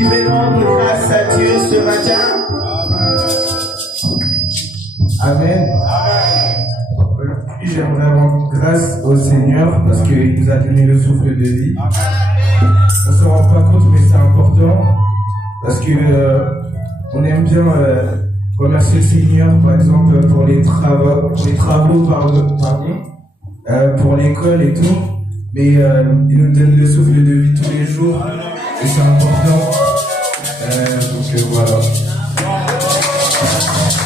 qui veut rendre grâce à Dieu ce matin? Amen. J'aimerais rendre grâce au Seigneur parce qu'il nous a donné le souffle de vie. On ne se rend pas compte, mais c'est important parce que on aime bien remercier le Seigneur, par exemple, pour les travaux, pour l'école et tout. Mais il nous donne le souffle de vie tous les jours et c'est important. Donc voilà.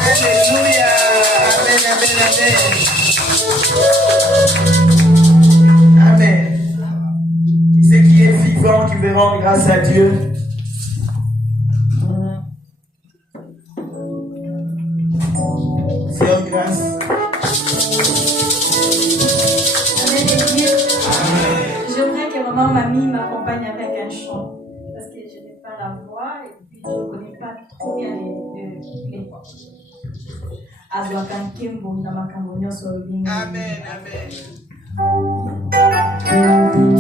Alléluia. Amen, amen, amen. Amen. Qui c'est qui est vivant, qui veut rendre grâce à Dieu? Sœur Grâce. Amen, Église. J'aimerais que maman Mamie m'accompagne avec un chant. Parce que je n'ai pas la voix et puis je ne connais pas trop bien les voix. Amen, amen.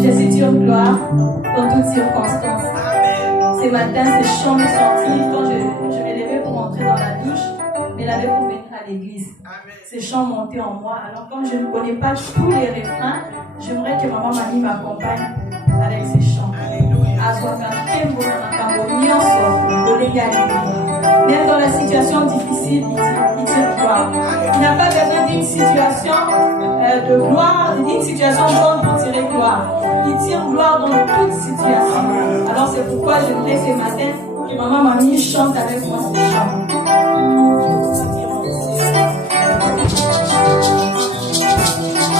Jésus tire gloire dans toutes circonstances. Amen. Ce matin, ces chants me sortis quand je me levais pour entrer dans la douche, mais la pour venir à l'église. Amen. Ces chants montaient en moi. Alors, comme je ne connais pas tous les refrains, j'aimerais que maman Mamie m'accompagne avec ces chants. Même dans la situation difficile, il tire gloire. Il n'a pas besoin d'une situation de gloire, d'une situation bonne pour tirer gloire. Il tire gloire dans toute situation. Alors c'est pourquoi j'aimerais ce matin que maman Mamie chante avec moi ces chants.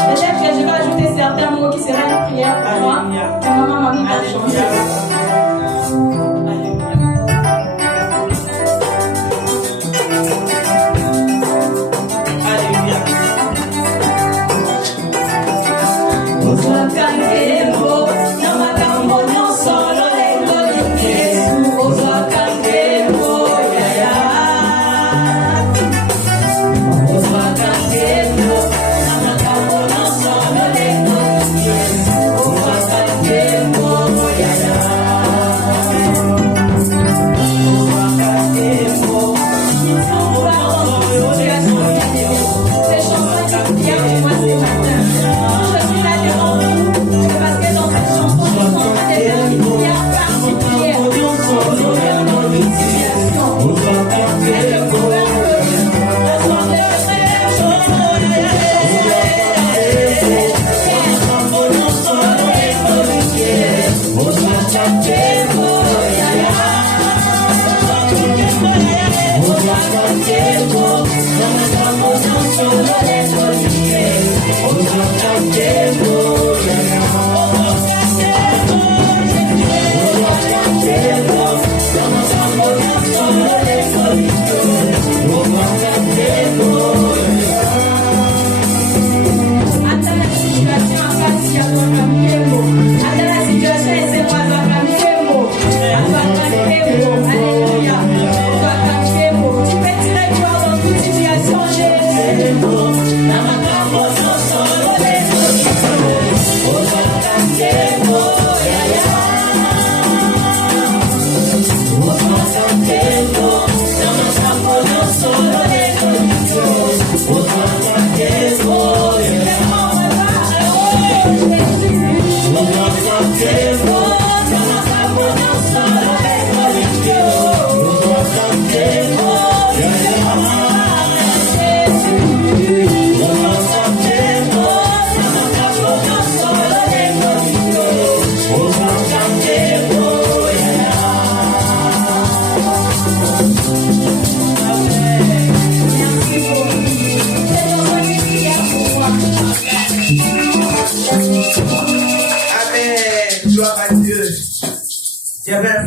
Peut-être que je vais ajouter certains mots qui seraient une prière pour moi. Que maman Mamie va chanter.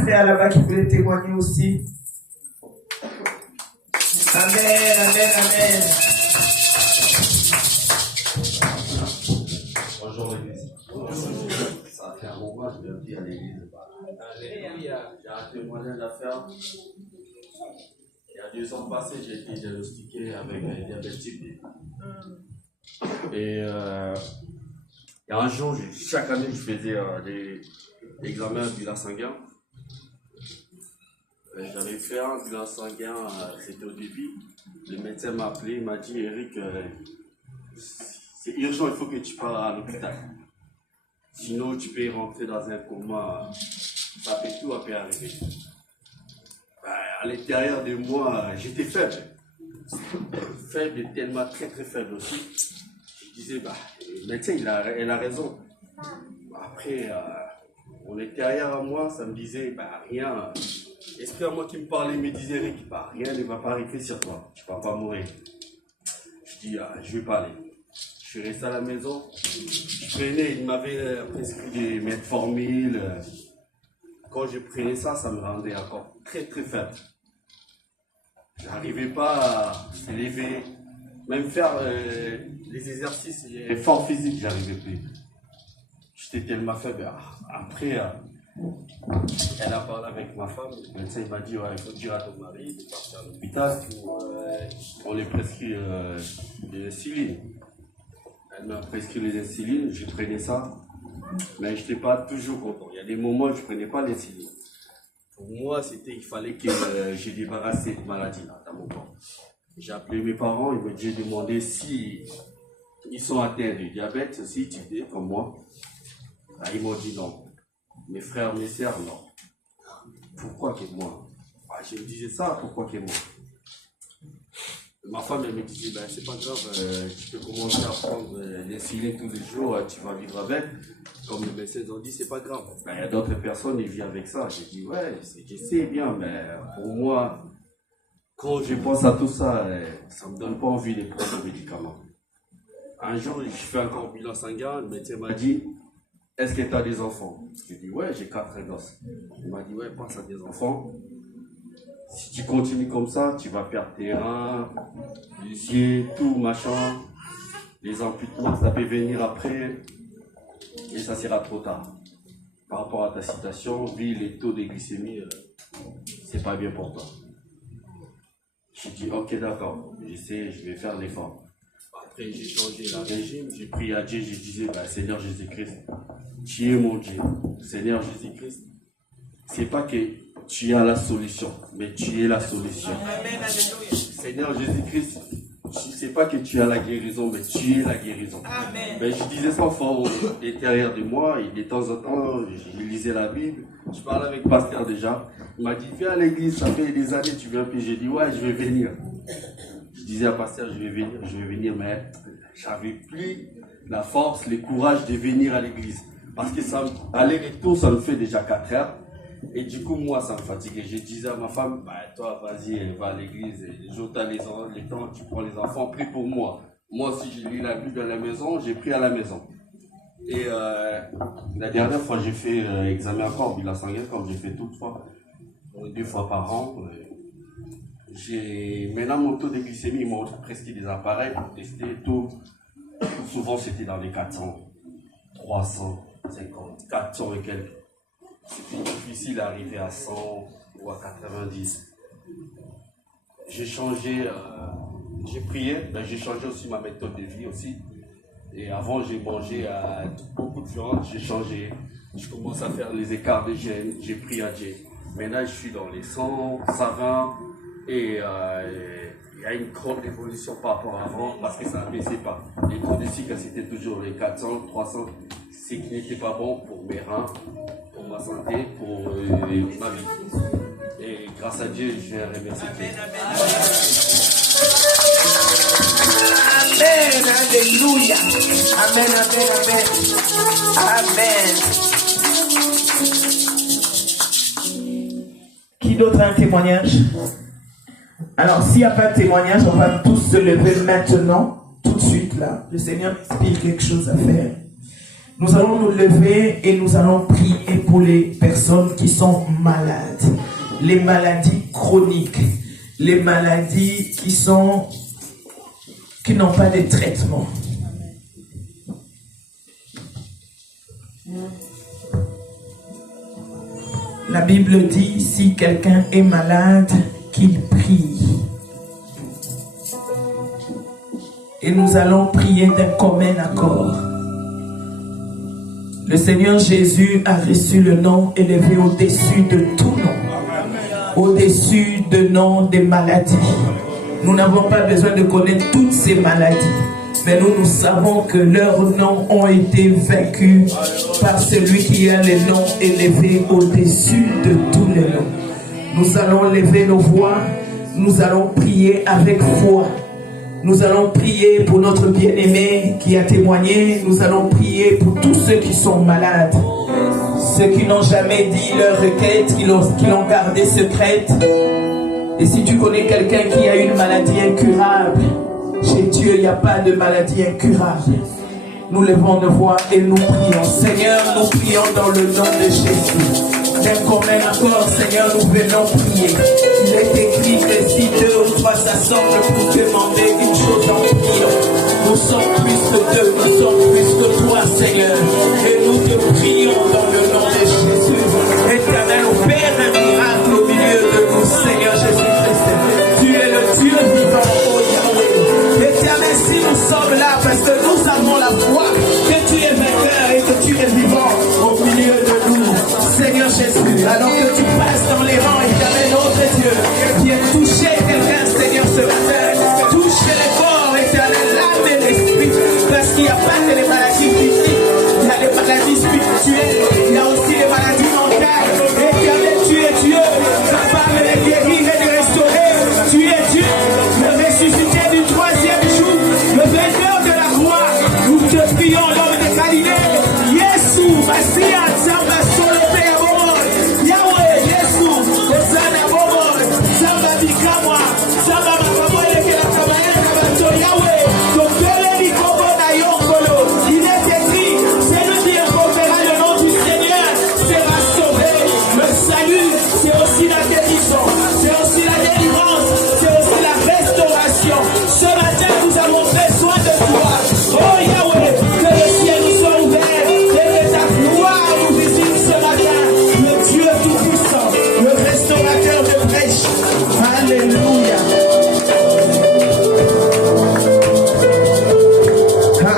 Là-bas qui voulait témoigner aussi. Amen, amen, amen. Bonjour l'église. Ça fait un moment que je viens dire à l'église. J'ai un témoignage à faire. Il y a 2 ans passés, j'ai été diagnostiqué avec un diabète type 2. Et il y a un jour, chaque année, je faisais des examens bilan sanguin. J'avais fait un bilan sanguin, c'était au début. Le médecin m'a appelé, il m'a dit Eric, c'est urgent, il faut que tu partes à l'hôpital. Sinon, tu peux rentrer dans un coma. Ça peut tout arriver. À l'intérieur de moi, j'étais faible. Faible et tellement très très faible aussi. Je disais, le médecin, il a raison. Après, on était derrière moi, ça me disait, rien. L'esprit à moi qui me parlait me disait, Eric, rien ne va pas arriver sur toi, tu ne vas pas mourir. Je dis, je vais pas aller. Je suis resté à la maison, je prenais, il m'avait prescrit des metformine. Quand je prenais ça, ça me rendait encore très très faible. Je n'arrivais pas à se lever, même faire les exercices, les efforts physiques, je n'arrivais plus. J'étais tellement faible. Après, elle a parlé avec ma femme, le médecin m'a dit il faut dire à ton mari de partir à l'hôpital pour les prescrire des insulines. Elle m'a prescrit les insulines, je prenais ça, mais je n'étais pas toujours content. Il y a des moments où je ne prenais pas l'insuline. Pour moi, il fallait que je débarrasse cette maladie-là dans mon corps. J'ai appelé mes parents, j'ai demandé si ils sont atteints de diabète, aussi type 2 comme moi. Ils m'ont dit non. Mes frères, mes sœurs, non. Pourquoi que moi? Je me disais ça, pourquoi que moi? Ma femme, elle me disait, c'est pas grave, tu peux commencer à prendre l'insuline tous les jours, tu vas vivre avec. Comme les médecins ont dit, c'est pas grave. Il y a d'autres personnes qui vivent avec ça. J'ai dit, je sais bien, mais pour moi, quand je pense à tout ça, ça me donne pas envie de prendre des médicaments. Un jour, je fais encore bilan sanguin, le médecin m'a dit, est-ce que tu as des enfants? J'ai dit, j'ai 4 gosses. Il m'a dit, pense à des enfants. Si tu continues comme ça, tu vas perdre tes reins, les yeux, tout, machin. Les amputements, ça peut venir après. Et ça sera trop tard. Par rapport à ta situation, vu les taux de glycémie, c'est pas bien pour toi. J'ai dit, ok, d'accord, je vais faire l'effort. Après, j'ai changé le régime, j'ai prié à Dieu, je disais, Seigneur Jésus-Christ, tu es mon Dieu. Seigneur Jésus-Christ, c'est pas que tu as la solution, mais tu es la solution. Seigneur Jésus-Christ, c'est pas que tu as la guérison, mais tu es la guérison. Ben, je disais ça au fond à l'intérieur de moi, et de temps en temps, je lisais la Bible. Je parlais avec le pasteur déjà. Il m'a dit, viens à l'église, ça fait des années, tu viens. Puis j'ai dit, je vais venir. Je disais à pasteur, je vais venir, mais j'avais plus la force, le courage de venir à l'église. Parce que aller-retour, ça me fait déjà 4 heures. Et du coup, moi, ça me fatiguait. Je disais à ma femme, toi, vas-y, va à l'église. Les jours, tu as les temps, tu prends les enfants, prie pour moi. Moi aussi, je lis la Bible à la maison, j'ai pris à la maison. Et la dernière fois, j'ai fait examen encore, bilan sanguin, comme j'ai fait toutefois, 2 fois par an. Maintenant, mon taux de glycémie, ils m'ont prescrit des appareils pour tester tout. Souvent, c'était dans les 400, 350, 400 et quelques. C'était difficile d'arriver à 100 ou à 90. J'ai changé, j'ai prié, j'ai changé aussi ma méthode de vie aussi. Et avant, j'ai mangé beaucoup de viande, j'ai changé. Je commence à faire les écarts de jeûne, j'ai prié à Dieu. Maintenant, je suis dans les 100, 120 et il y a une grande évolution par rapport à avant parce que ça ne baissait pas. Les taux de sucre, c'était toujours les 400, 300, ce qui n'était pas bon pour mes reins, pour ma santé, pour ma vie. Et grâce à Dieu, je vais remercier Dieu. Amen, alléluia. Amen, amen, amen. Amen. Qui d'autre a un témoignage? Alors, s'il n'y a pas de témoignage, on va tous se lever maintenant, tout de suite là. Le Seigneur m'inspire quelque chose à faire. Nous allons nous lever et nous allons prier pour les personnes qui sont malades. Les maladies chroniques. Les maladies qui n'ont pas de traitement. La Bible dit, si quelqu'un est malade, qu'il prie. Et nous allons prier d'un commun accord. Le Seigneur Jésus a reçu le nom élevé au-dessus de tout nom. au-dessus de nom des maladies. Nous n'avons pas besoin de connaître toutes ces maladies, mais nous savons que leurs noms ont été vaincus par celui qui a les noms élevés au-dessus de tous les noms. Nous allons lever nos voix, nous allons prier avec foi. Nous allons prier pour notre bien-aimé qui a témoigné. Nous allons prier pour tous ceux qui sont malades. Ceux qui n'ont jamais dit leur requête, qui l'ont gardée secrète. Et si tu connais quelqu'un qui a une maladie incurable, chez Dieu, il n'y a pas de maladie incurable. Nous levons nos voix et nous prions. Seigneur, nous prions dans le nom de Jésus. Même comme un accord, Seigneur, nous venons prier. Il est écrit que si 2 ou 3 s'assemblent pour demander une chose en priant, nous sommes plus que 2, nous sommes plus que 3, Seigneur. Et nous te prions dans le nom de Jésus. Éternel, opère un miracle au milieu de nous, Seigneur Jésus-Christ. Tu es le Dieu vivant, oh Yahweh. Éternel, si nous sommes là, parce que nous avons la foi que tu es vainqueur et que tu es vivant au milieu de nous. Seigneur Jésus, alors que tu passes dans les rangs, éternel notre Dieu, viens toucher quelqu'un, Seigneur, ce matin. Touche les corps, éternel, l'âme et l'esprit. Parce qu'il n'y a pas que les maladies physiques, il y a les maladies spirituelles, il y a aussi les maladies mentales. Éternel, tu es Dieu, capable de guérir et de restaurer. Tu es Dieu, le ressuscité du 3e jour, le vainqueur de la gloire. Nous te prions, l'homme de Galilée. Jésus, Massia, Samba, Solope, Abomor. Yahweh, Jésus, Ezana, Abomor. Samba, Bikamwa, Samba, Makamole, Kelakabaye, Kabato, Yahweh. Ton père, Nikobo, Nayokolo. Il est écrit, celui qui invoquera le nom du Seigneur sera sauvé. Le salut, c'est aussi la guérison, c'est aussi la délivrance, c'est aussi la restauration. Ce matin, nous avons besoin de toi. Oh Yahweh, que le ciel nous soit ouvert et que ta gloire nous visite ce matin. Le Dieu tout-puissant, le restaurateur de brèches. Alléluia.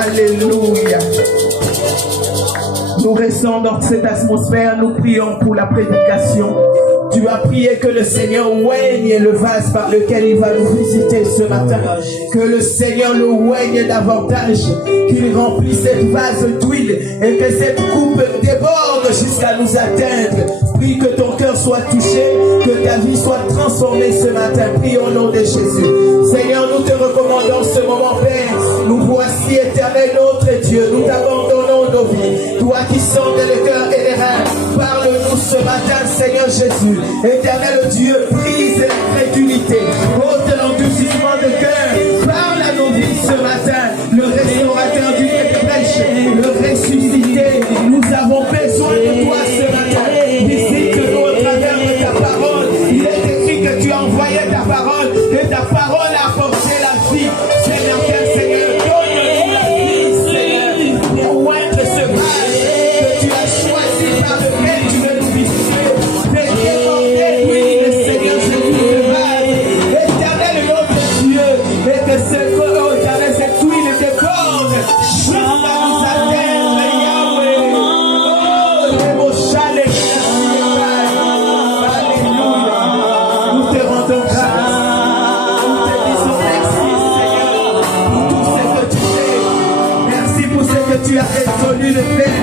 Alléluia. Nous restons dans cette atmosphère, nous prions pour la prédication. Tu as prié que le Seigneur oigne le vase par lequel il va nous visiter ce matin. Que le Seigneur le oigne davantage, qu'il remplisse cette vase d'huile et que cette coupe déborde jusqu'à nous atteindre. Prie que ton cœur soit touché, que ta vie soit transformée ce matin. Prie au nom de Jésus. Seigneur, nous te recommandons ce moment, Père. Nous voici, éternel notre Dieu. Nous t'abandonnons nos vies. Toi qui sondes les cœurs et les reins, parle-nous ce matin, Seigneur Jésus. Éternel Dieu, brise l'incrédulité. Ôte l'endurcissement de cœur. Parle à nos vies ce matin. Le restaurateur du prêche, le ressuscité. Nous avons besoin de toi ce matin. Visite-nous au travers de ta parole. Il est écrit que tu as envoyé ta parole et ta parole a apporté la vie. Seigneur, Seigneur, donne-nous la vie, Seigneur, pour oindre ce vase que tu as choisi par lequel tu veux nous visiter. Fais déborder, oui, le Seigneur Jésus, ce vase. Éternel notre Dieu, et que cette huile déborde jusqu'à nous atteindre, Yahweh. Oh, les mots chalets. Tu as résolu le faire.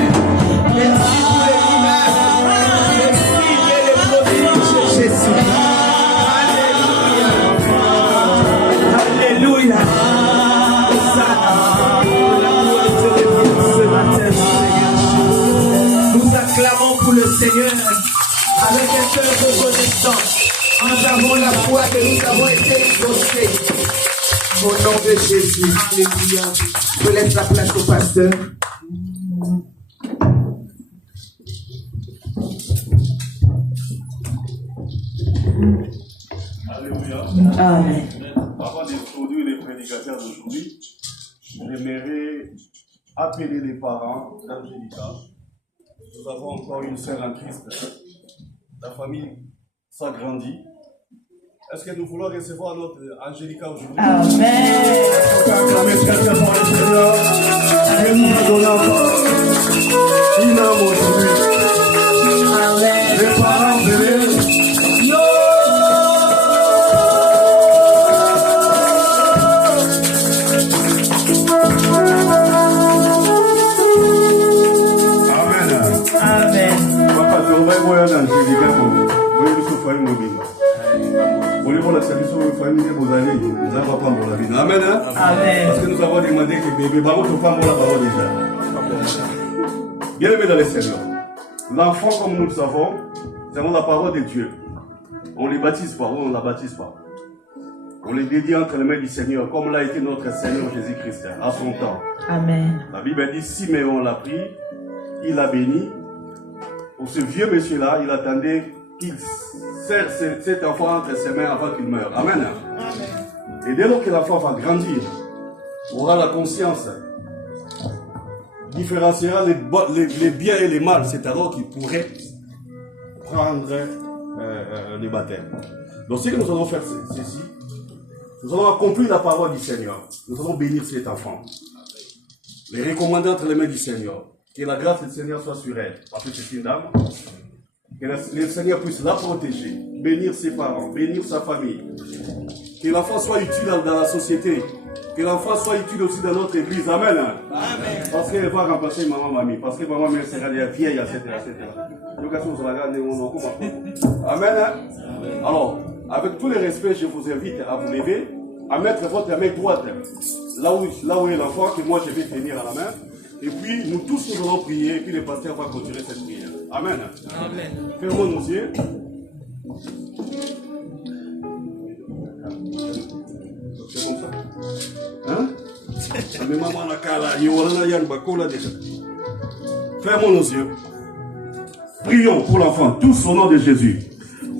Merci pour les miracles, les signes et les prodiges, Jésus. Alléluia. Alléluia. Ce matin, Seigneur. Nous acclamons pour le Seigneur avec un cœur reconnaissant. Nous avons la foi que nous avons été exaucés. Au nom de Jésus. Alléluia. Je laisse la place au pasteur. Alléluia. Amen. Avant d'introduire les prédicateurs d'aujourd'hui, j'aimerais appeler les parents d'Angélica. Nous avons encore une sœur en Christ. La famille s'agrandit. Est-ce que nous voulons recevoir notre Angélica aujourd'hui? Amen. Acclamez très très fort le Seigneur. Et nous va donner encore une âme aujourd'hui. Amen. Les parents, venez. voulez voir la solution familiale, vous allez, nous n'avons pas mon avis. Amen. Hein? Amen. Parce que nous avons demandé que les bébés, par contre, pas la parole déjà. Bien aimé dans les Seigneur. L'enfant, comme nous le savons, c'est la parole de Dieu. On ne les baptise pas, on ne la baptise pas. On les dédie entre les mains du Seigneur, comme l'a été notre Seigneur Jésus-Christ, à son temps. Amen. La Bible dit, Siméon l'a pris, il l'a béni. Pour ce vieux monsieur-là, il attendait qu'il serre cet enfant entre ses mains avant qu'il meure. Amen. Amen. Et dès lors que l'enfant va grandir, aura la conscience, différenciera les biens et les mal, c'est alors qu'il pourrait prendre le baptême. Donc ce que nous allons faire, c'est ceci. Nous allons accomplir la parole du Seigneur. Nous allons bénir cet enfant. Les recommander entre les mains du Seigneur. Que la grâce du Seigneur soit sur elle. Parce que c'est une dame. Que le Seigneur puisse la protéger. Bénir ses parents. Bénir sa famille. Que l'enfant soit utile dans la société. Que l'enfant soit utile aussi dans notre église. Amen. Amen. Parce qu'elle va remplacer maman, mamie. Parce que maman, mère sera vieille, etc. Amen. Alors, avec tout le respect, je vous invite à vous lever, à mettre votre main droite là où est l'enfant, que moi je vais tenir à la main. Et puis, nous tous nous allons prier, et puis le pasteur va continuer cette prière. Amen. Amen. Fermons nos yeux. C'est comme ça. Hein? Fermons nos yeux. Prions pour l'enfant, tous au nom de Jésus.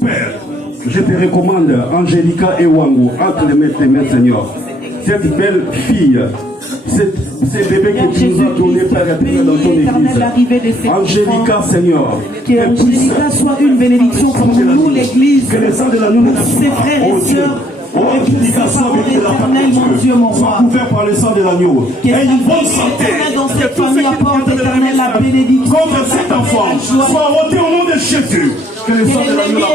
Père, je te recommande Angélica et Wango entre les mains de mes Seigneur. Cette belle fille, ces bébés que tu nous as donnés, Père, dans ton église. Angélica, Seigneur. Que Angélica soit une bénédiction pour nous, l'église, que les sang de l'agneau, ses frères et sœurs. Et que les parents éternels, mon Dieu, mon roi, couverts par le sang de l'agneau. Et une bonne santé. Dans cette famille apporte éternel la bénédiction. Contre cet enfant, soit ôté au nom de Jésus. Que le sang de l'agneau la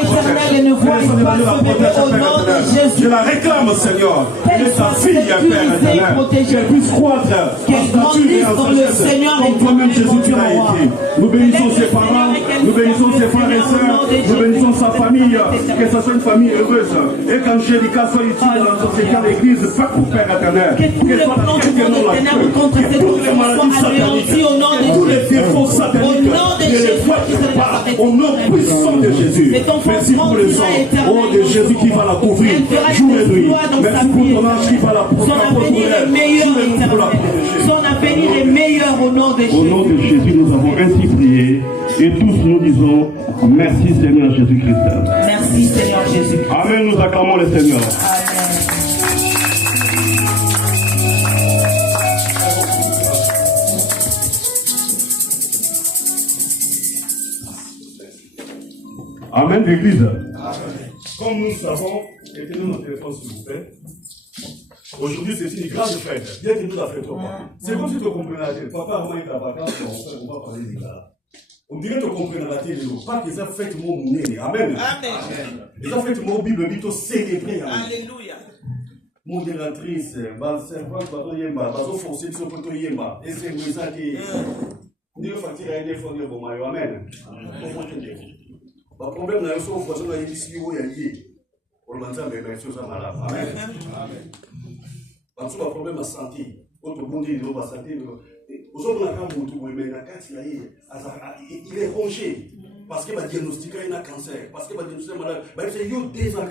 protège. Je la réclame, Seigneur. Elle est ta fille, Père éternel. Qu'elle puisse croître en stature et en sagesse. Comme toi-même, Jésus, tu l'as été. Nous bénissons ses parents, nous bénissons ses frères et sœurs, nous bénissons sa famille. Que ce soit une famille heureuse. Et qu'Angélica soit utile dans la société, à l'église, pas pour Père éternel. Que tous les plans du monde ténèbres contre cette enfant soient anéantis au nom de Jésus. Tous les défauts sataniques, ne les voient pas. Au nom puissant de Jésus. Merci pour le sang, oh de Jésus qui va la couvrir jour et nuit. Merci pour ton ange qui va la protéger. Son avenir est meilleur, son avenir est meilleur au nom de Jésus. Au nom de Jésus, nous avons ainsi prié et tous nous disons merci Seigneur Jésus-Christ. Merci Seigneur Jésus. Amen, nous acclamons le Seigneur. Amen, l'église. Comme nous savons, éteignons nos téléphones s'il vous plaît. Aujourd'hui, c'est une grande fête. Bien que nous la fêtons pas. C'est comme si tu comprenais la télé. Papa, maman, il est à vacances, on va parler de là. On dirait que tu comprenais la télé. Pas qu'ils ont fait mon nez. Amen. Amen. Ils ont fait mon Bible, ils ont célébré. Alléluia. Modératrice, servante, bateau yemba, bateau foncé, sur poteau yemba. Et c'est vous ça qui. Dieu fatigue à aider, faut dire bon maillot. Amen. Le problème, c'est que nous avons des ici où il y a lié. Pour le matin, mais bien sûr, ça m'a l'air. Amen. Parce que le problème de santé, autre monde dit de la santé, aux autres, on a quand même il est rongé. Parce qu'il va diagnostiquer un cancer. Parce qu'il va diagnostiquer un malade. C'est des ans.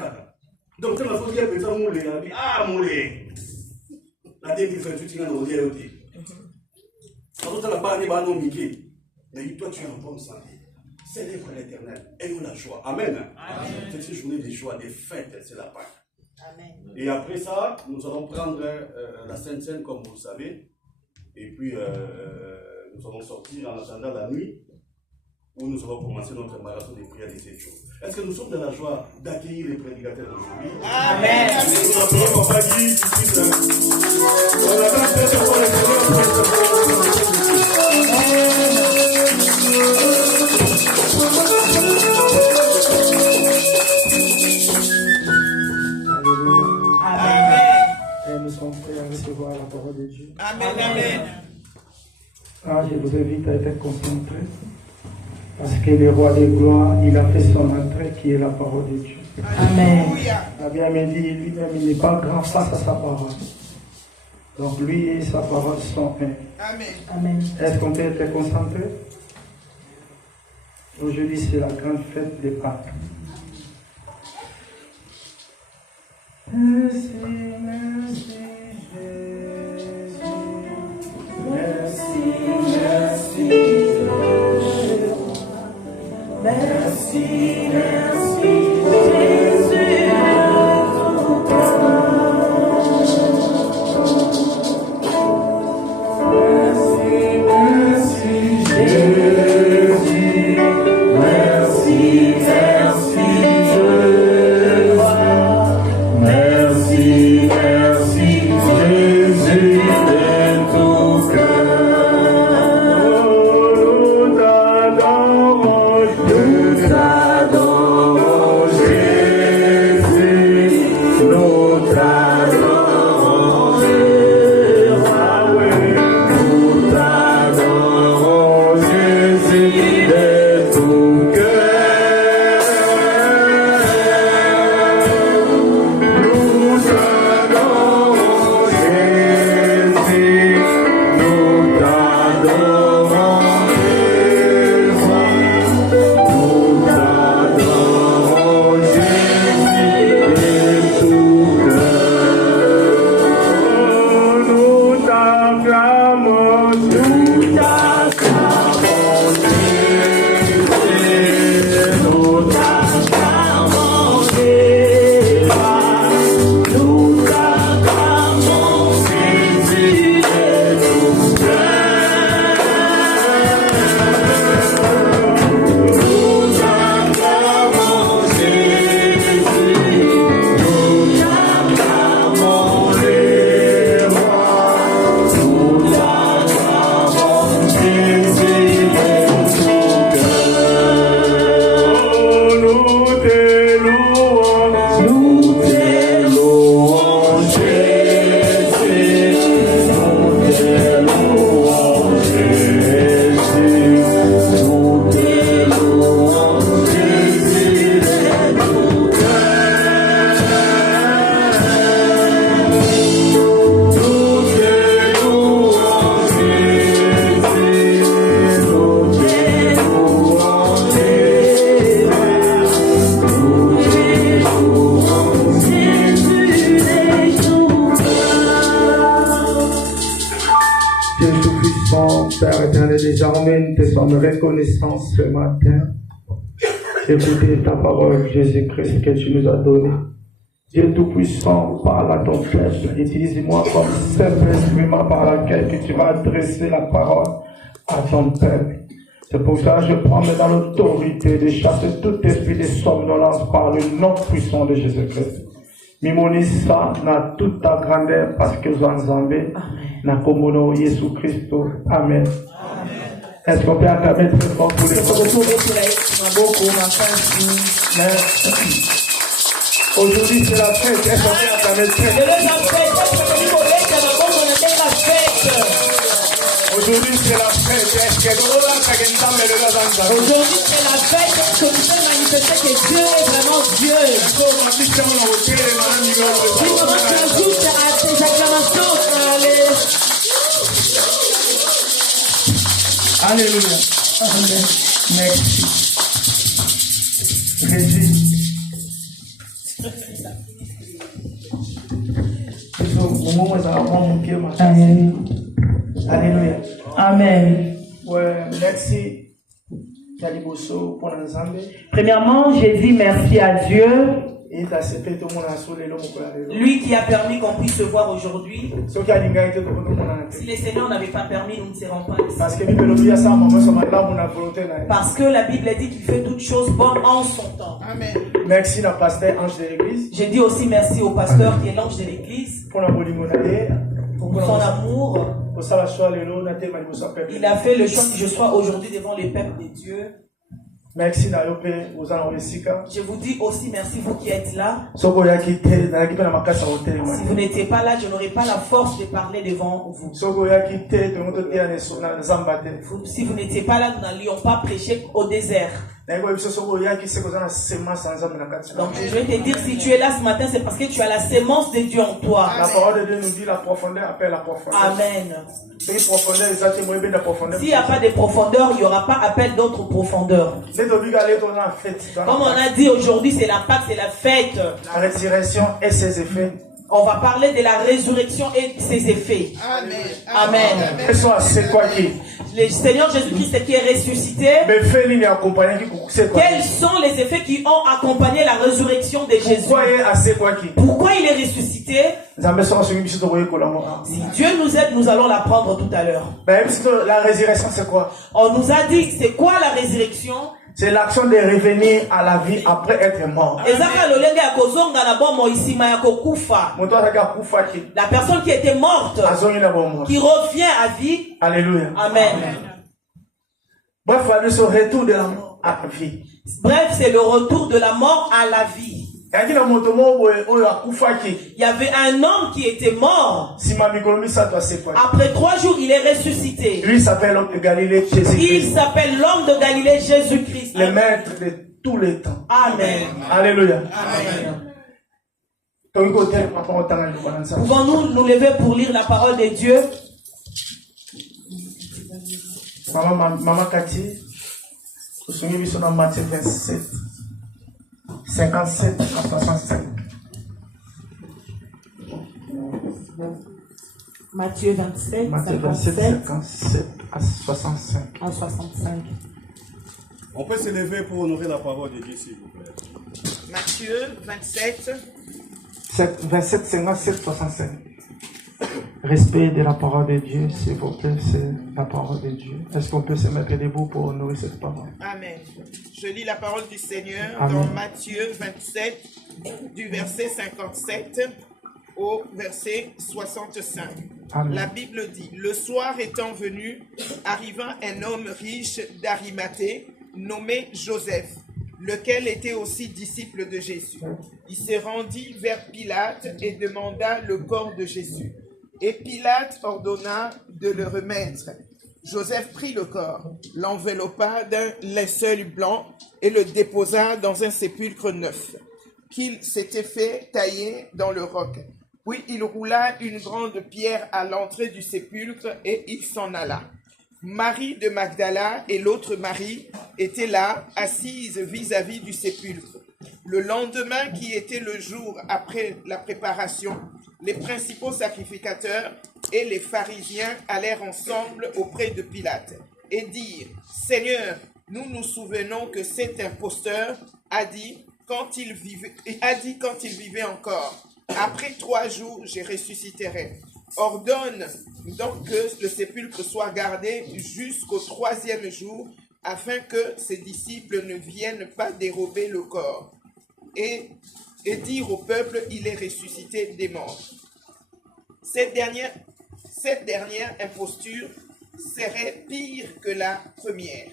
Donc, quand la chose est présente, on dit ah, mon lait. La dette fait tout, il y a un lait. Quand on a parlé de nos Mickey, mais toi, tu es en bonne santé. Célèbre l'éternel. Ayons la joie. Amen. C'est une journée de joie, des fêtes, c'est la Pâque. Amen. Et après ça, nous allons prendre la Sainte Seine, comme vous le savez. Et puis, nous allons sortir en attendant la nuit, où nous allons commencer notre marathon de prières de 7 jours. Est-ce que nous sommes dans la joie d'accueillir les prédicateurs d'aujourd'hui? Amen. Nous appelons Papa Guy tout de suite. On attend peut-être pour Nous sommes prêts à recevoir la parole de Dieu. Amen. Amen. Je vous invite à être concentrés. Parce que le roi des gloires, il a fait son entrée qui est la parole de Dieu. Amen. La Bible dit lui-même, il n'est pas grand face à sa parole. Donc lui et sa parole sont un. Amen. Est-ce qu'on peut être concentré? Aujourd'hui, c'est la grande fête des Pâques. Merci, merci, Jésus. Merci, merci, Jésus. Merci, merci, Jésus. Désormais, nous te sommes reconnaissants ce matin d'écouter ta parole, Jésus-Christ, que tu nous as donnée. Dieu Tout-Puissant, parle à ton peuple. Utilise-moi comme simple instrument par lequel tu vas adresser la parole à ton peuple. C'est pour ça que je prends dans l'autorité de chasser tout esprit de somnolence par le nom puissant de Jésus-Christ. Mimonisa na toute ta grandeur parce que Zanzambé na komono Jésus Christ. Amen. Est-ce qu'on peut acclamer très fort pour les Aujourd'hui c'est la fête. Est-ce qu'on peut acclamer très fort? Aujourd'hui c'est la fête. Est-ce que aujourd'hui c'est la fête que nous pouvons manifester que Dieu est vraiment Dieu. Si tu ajoutes à tes acclamations, Alléluia. Amen. Merci. Régie. Amen. Alléluia. Amen. Ouais, merci. Premièrement, j'ai dit merci à Dieu. Lui qui a permis qu'on puisse se voir aujourd'hui. Si les Seigneurs n'avaient pas permis, nous ne serons pas ici. Parce que la Bible dit qu'il fait toutes choses bonnes en son temps. Amen. Merci au pasteur ange de l'église. J'ai dit aussi merci au pasteur qui est l'ange de l'église. Pour son amour. Il a fait le choix que je sois aujourd'hui devant les peuples de Dieu. Merci Nayope aux Anorisika. Je vous dis aussi merci vous qui êtes là. Soko yaki te na yaki na makasa Si hotel. vous n'étiez pas là, je n'aurais pas la force de parler devant vous. Soko yaki te to moto te na nzamba te. Si vous n'étiez pas là, nous n'allions pas prêcher au désert. Na yako biso soko yaki se kozana semence nzamba na kati. Donc je vais te dire, si tu es là ce matin, c'est parce que tu as la sémence de Dieu en toi. La parole de Dieu nous dit la profondeur appelle la profondeur. Amen. S'il n'y a pas de profondeur, il n'y aura pas appel d'autres profondeurs. Comme on a dit aujourd'hui, c'est la Pâque, c'est la fête. La résurrection et ses effets. On va parler de la résurrection et ses effets. Amen. Amen. C'est quoi qui? Le Seigneur Jésus-Christ qui est ressuscité. Quels sont les effets qui ont accompagné la résurrection de Jésus? Pourquoi il est ressuscité? Si Dieu nous aide, nous allons l'apprendre tout à l'heure. La résurrection, c'est quoi? On nous a dit, c'est quoi la résurrection? C'est l'action de revenir à la vie après être mort. La personne qui était morte, qui revient à vie. Alléluia. Amen. Bref, c'est le retour de la mort à la vie. Bref, c'est le retour de la mort à la vie. Il y avait un homme qui était mort. Après 3 jours, il est ressuscité. Lui s'appelle l'homme de Galilée, Jésus-Christ. Il s'appelle l'homme de Galilée, Jésus-Christ. Le maître de tous les temps. Amen. Alléluia. Amen. Pouvons-nous nous lever pour lire la parole de Dieu? Maman Cathy, vous souvenez de dans Matthieu 27. 57 à 65. Matthieu 27, Matthieu 27, 57 à 65. À 65. On peut se lever pour honorer la parole de Dieu, s'il vous plaît. Matthieu 27. 27, 57, 65. Respect de la parole de Dieu, s'il vous plaît, c'est la parole de Dieu. Est-ce qu'on peut se mettre debout pour honorer cette parole? Amen. Je lis la parole du Seigneur. Amen. Dans Matthieu 27, du verset 57 au verset 65. Amen. La Bible dit: Le soir étant venu, arriva un homme riche d'Arimathée, nommé Joseph, lequel était aussi disciple de Jésus. Il se rendit vers Pilate et demanda le corps de Jésus. Et Pilate ordonna de le remettre. Joseph prit le corps, l'enveloppa d'un linceul blanc et le déposa dans un sépulcre neuf, qu'il s'était fait tailler dans le roc. Puis il roula une grande pierre à l'entrée du sépulcre et il s'en alla. Marie de Magdala et l'autre Marie étaient là, assises vis-à-vis du sépulcre. Le lendemain, qui était le jour après la préparation, les principaux sacrificateurs et les pharisiens allèrent ensemble auprès de Pilate et dirent: Seigneur, nous nous souvenons que cet imposteur a dit quand il vivait encore: Après 3 jours, je ressusciterai. Ordonne donc que le sépulcre soit gardé jusqu'au 3e jour, afin que ses disciples ne viennent pas dérober le corps. Et dire au peuple: il est ressuscité des morts. Cette dernière imposture serait pire que la première.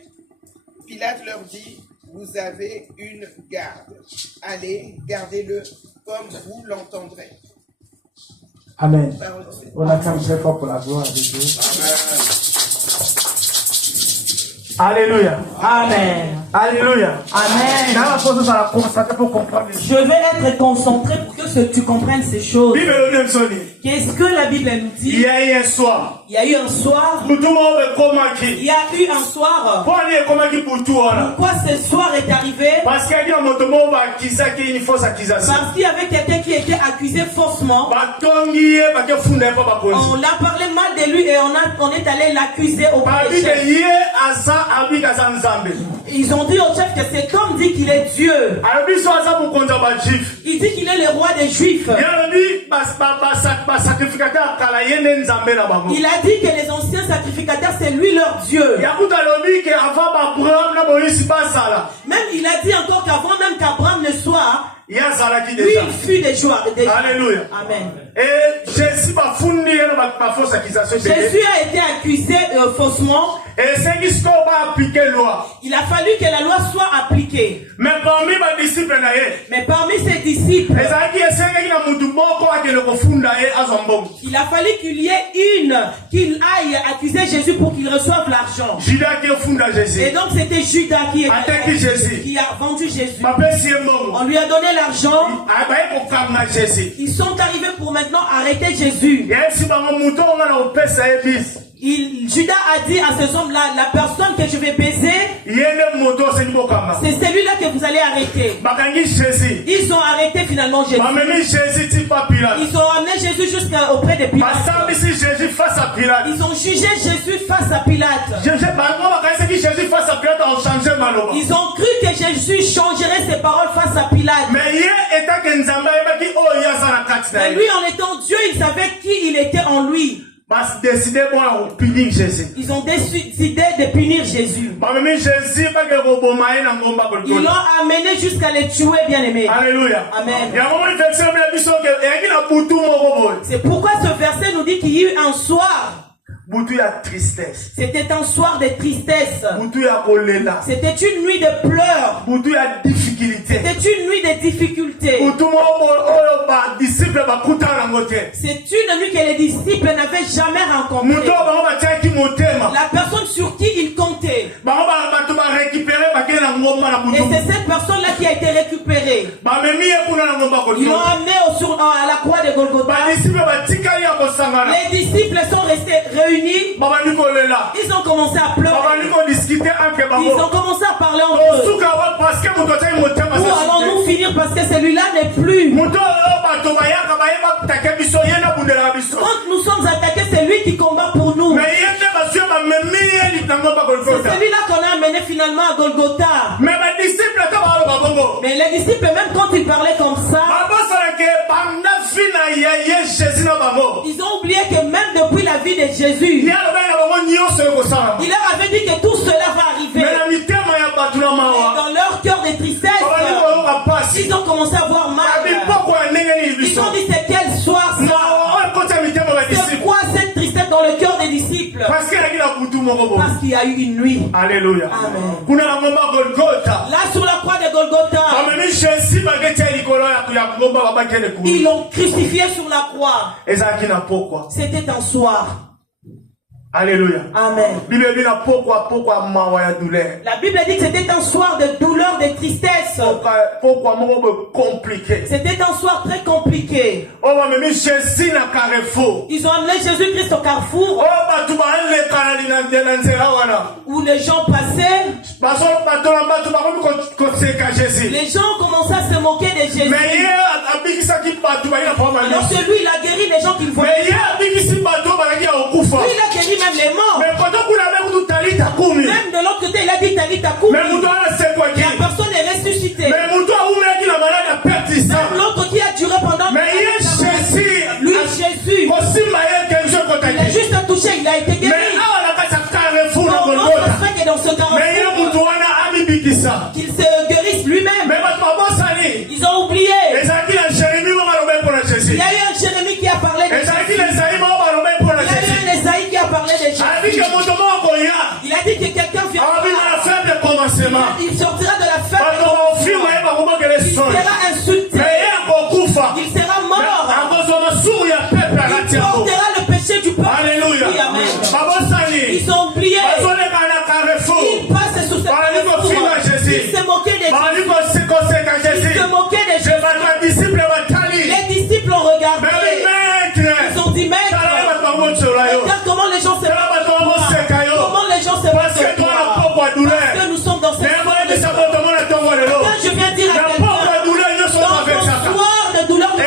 Pilate leur dit: vous avez une garde. Allez, gardez-le comme vous l'entendrez. Amen. On acclame très fort pour la gloire de Dieu. Alléluia. Amen. Alléluia. Amen. Je vais être concentré pour que tu comprennes ces choses. Qu'est-ce que la Bible nous dit? Il y a eu un soir. Il y a eu un soir. Il y a eu un soir. Pourquoi ce soir est arrivé? Parce qu'il y avait quelqu'un qui était accusé faussement. On a parlé mal de lui et on est allé l'accuser au chef. Ils ont dit au chef que cet homme dit qu'il est Dieu. Il dit qu'il est le roi des Juifs. Il a dit que les anciens sacrificateurs, c'est lui leur Dieu. Même il a dit encore qu'avant même qu'Abraham ne soit, Lui, il fut de joie. Alléluia. Amen. Et Jésus a été accusé faussement. Et il a fallu que la loi soit appliquée. Mais parmi ses disciples, il a fallu qu'il y ait qu'il aille accuser Jésus pour qu'il reçoive l'argent. Et donc c'était Judas qui a vendu Jésus. On lui a donné l'argent. Ils sont arrivés pour maintenant arrêter Jésus. Judas a dit à ces hommes-là, la personne que je vais baiser, c'est celui-là que vous allez arrêter. Ils ont arrêté finalement Jésus. Ils ont amené Jésus auprès de Pilate. Ils ont jugé Jésus face à Pilate. Ils ont cru que Jésus changerait ses paroles face à Pilate. Mais lui, en étant Dieu, il savait qui il était en lui. Ils ont décidé de punir Jésus. Ils l'ont amené jusqu'à le tuer, bien aimé. Alléluia. Amen. C'est pourquoi ce verset nous dit qu'il y a eu un soir. C'était un soir de tristesse. C'était une nuit de pleurs. C'était une nuit de difficultés. C'est une nuit que les disciples n'avaient jamais rencontrée. La personne sur qui ils comptaient. Et c'est cette personne-là qui a été récupérée. Ils l'ont amené à la croix de Golgotha. Les disciples sont restés réunis. Ils ont commencé à pleurer. Ils ont commencé à parler entre eux. Où allons-nous finir parce que celui-là n'est plus. Quand nous sommes attaqués, c'est lui qui combat pour nous. C'est celui-là qu'on a amené finalement à Golgotha. Mais les disciples, même quand ils parlaient comme ça, ils ont oublié que même depuis la vie de Jésus, il leur avait dit que tout cela va arriver. Et dans leur cœur de tristesse, ils ont commencé à avoir mal. Ils ont dit c'est quel soir ça? C'est quoi cette tristesse dans le cœur des disciples? Parce qu'il y a eu une nuit. Alléluia. Amen. Là sur la croix de Golgotha, ils l'ont crucifié sur la croix. C'était un soir. Alléluia. Amen. La Bible dit que c'était un soir de douleur, de tristesse. C'était un soir très compliqué. Ils ont amené Jésus-Christ au carrefour où les gens passaient. Les gens commençaient à se moquer de Jésus. Alors que lui, il a guéri les gens qu'il voyait. Lui, il a guéri même les morts. Même de l'autre côté, il a dit Talita Koum. La personne est ressuscitée. Même l'autre qui a duré pendant. Lui, Jésus, il a juste touché, il a été guéri. Comment ça se fait que dans ce carrefour, qu'il se guérisse lui-même? Ils ont oublié. Il y a eu un Jérémie qui a parlé de Jésus. Il y a eu un Esaïe qui a parlé de Jésus. Il a dit que quelqu'un viendra. Il sortira de la fête. Il sera insulté. Il sera mort. Il portera le péché du peuple. Alléluia. Amen. Ils ont oublié. Ils passent sous cette carrefour. Ils se moquaient de Jésus. Ils se moquaient de Jésus. Les disciples ont regardé. Ils ont dit, maître, regarde comment les gens se moquent. Comment les gens se moquent. Parce que nous sommes dans cette je viens dire à quelqu'un, dans ton soir de douleur, il y a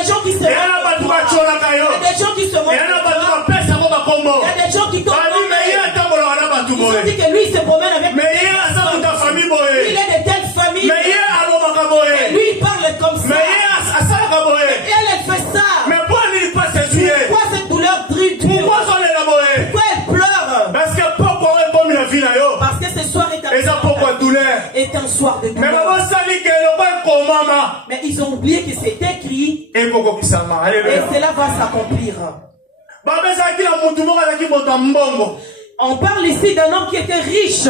des gens qui se moquent. Il y a des gens qui se moquent. Il y a des gens qui tombent. Ils ont dit que lui il se promène avec lui. Il est de telle famille. Et lui il parle comme ça. Et elle fait ça. Pourquoi cette douleur dure? Pourquoi elle pleure? Parce que ce soir est un soir de douleur. oublié que c'est écrit et cela va s'accomplir. On parle ici d'un homme qui était riche.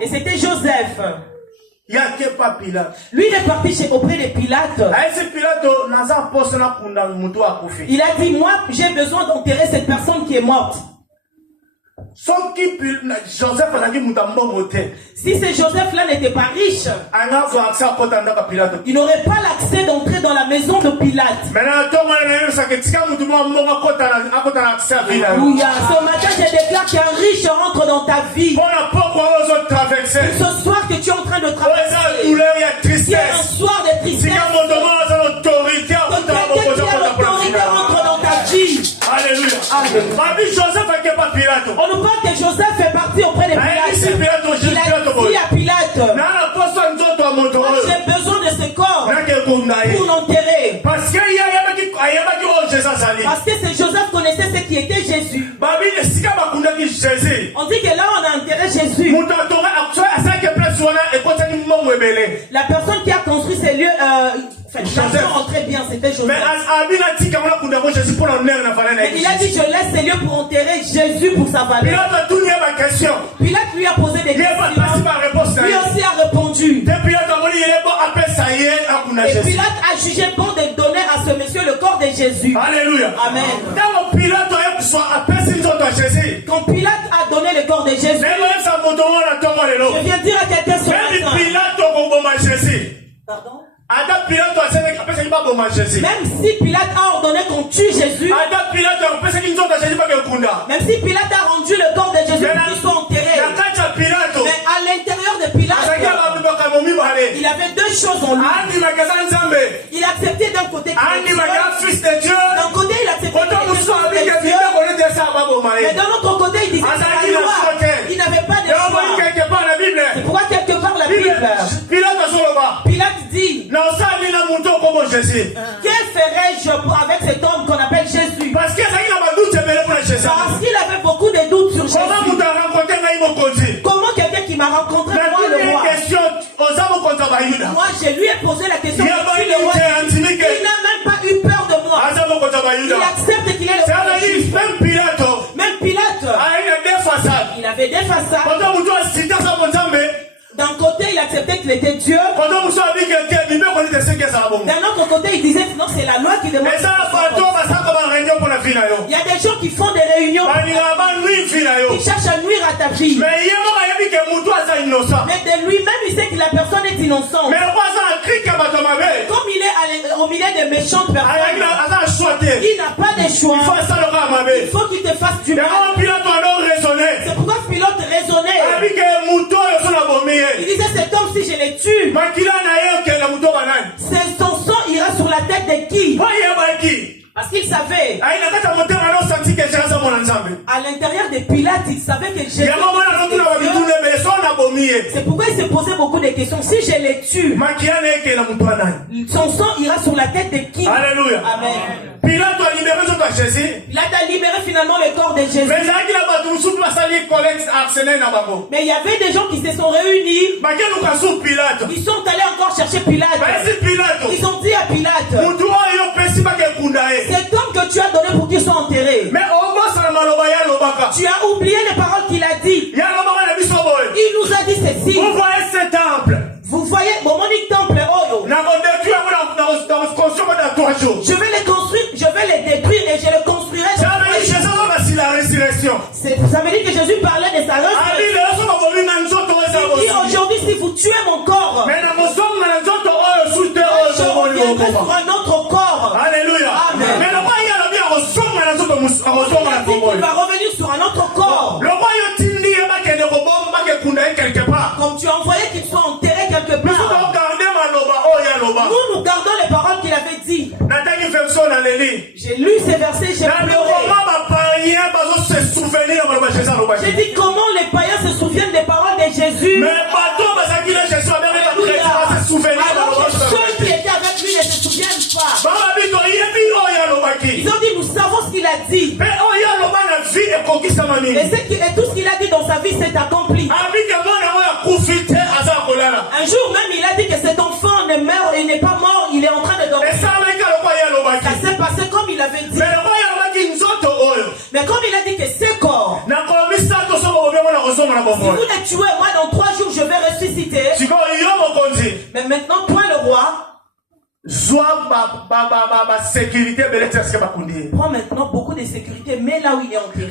Et c'était Joseph. Lui, il est parti auprès de Pilate. Il a dit, moi, j'ai besoin d'enterrer cette personne qui est morte. Si ce Joseph-là n'était pas riche, il n'aurait pas l'accès d'entrer dans la maison de Pilate. Alléluia. Ce matin, je déclare qu'un riche rentre dans ta vie. Ce soir que tu es en train de traverser, il y a un soir de tristesse. Quelqu'un qui a l'autorité rentre dans ta vie. Alléluia. On nous parle que Joseph est parti auprès de Pilate. Il a dit à Pilate, j'ai besoin de ce corps pour l'enterrer. Parce que ce Joseph connaissait ce qui était Jésus. On dit que là on a enterré Jésus. La personne qui a construit ces lieux, très bien, c'était Joseph. Mais il a dit, je laisse ces lieux pour enterrer Jésus pour sa valeur. Pilate lui a posé des questions. Lui aussi a répondu. Et Pilate a jugé bon de donner à ce monsieur le corps de Jésus. Alléluia. Amen. Quand Pilate a donné le corps de Jésus, je viens dire à quelqu'un ce matin. Pardon? Même si Pilate a ordonné qu'on tue Jésus, même si Pilate a rendu le corps de Jésus pour qu'il soit enterré, mais à l'intérieur de Pilate, il avait deux choses en lui. Il acceptait d'un côté qu'il était fils de Dieu, d'un côté il acceptait qu'il était fils de Dieu, mais d'un autre côté il disait il n'avait pas de choix. C'est pourquoi quelque part la Bible, Pilate dit, que ferais-je avec cet homme qu'on appelle Jésus? Parce qu'il avait beaucoup de doutes sur Jésus. Comment quelqu'un qui m'a rencontré moi le roi, moi je lui ai posé la question, il n'a même pas eu peur de moi. Il accepte qu'il est le roi. Même Pilate, il avait des façades. D'un côté, il acceptait qu'il était Dieu. D'un autre côté, il disait non, c'est la loi qui demande. Il y a des gens qui font des réunions, qui cherchent à nuire à ta vie. Mais de lui-même, il sait que la personne est innocente. Comme il est au milieu des méchantes personnes, il n'a pas de choix. Il faut qu'il te fasse du mal. C'est pourquoi Pilate raisonnait. Il disait, cet homme, si je le tue, son sang ira sur la tête de qui? Parce qu'il savait. À l'intérieur de Pilate, il savait que Jésus. C'est pourquoi il se posait beaucoup de questions. Si je le tue, son sang ira sur la tête de qui? Alléluia. Amen. Pilate a libéré finalement le corps de Jésus. Mais il y avait des gens qui se sont réunis. Ils sont allés encore chercher Pilate. Ils ont dit à Pilate, cet homme que tu as donné pour qu'il soit enterré, tu as oublié les paroles qu'il a dit. Il nous a dit ceci. Vous voyez ce temple? Vous voyez mon unique temple? Je vais le construire, je vais le détruire et je le construirai. Ça veut dire que Jésus parlait de sa résurrection. Il dit aujourd'hui, si vous tuez mon corps, je reviendrai sur un autre corps. Alléluia. Amen. Il va revenir sur un autre corps. Comme tu as envoyé qu'il soit enterré quelque part. Nous gardons les paroles qu'il avait dit. J'ai lu ces versets, j'ai pleuré. J'ai dit comment les païens se souviennent des paroles de Jésus. Alors que ceux qui étaient avec lui ne se souviennent pas. Ils ont dit, nous savons ce qu'il a dit. Et tout ce qu'il a dit dans sa vie s'est accompli. Un jour même, il a dit que cet enfant ne meurt et n'est pas mort maintenant, toi le roi, prends maintenant beaucoup de sécurité, mais là où il est enterré.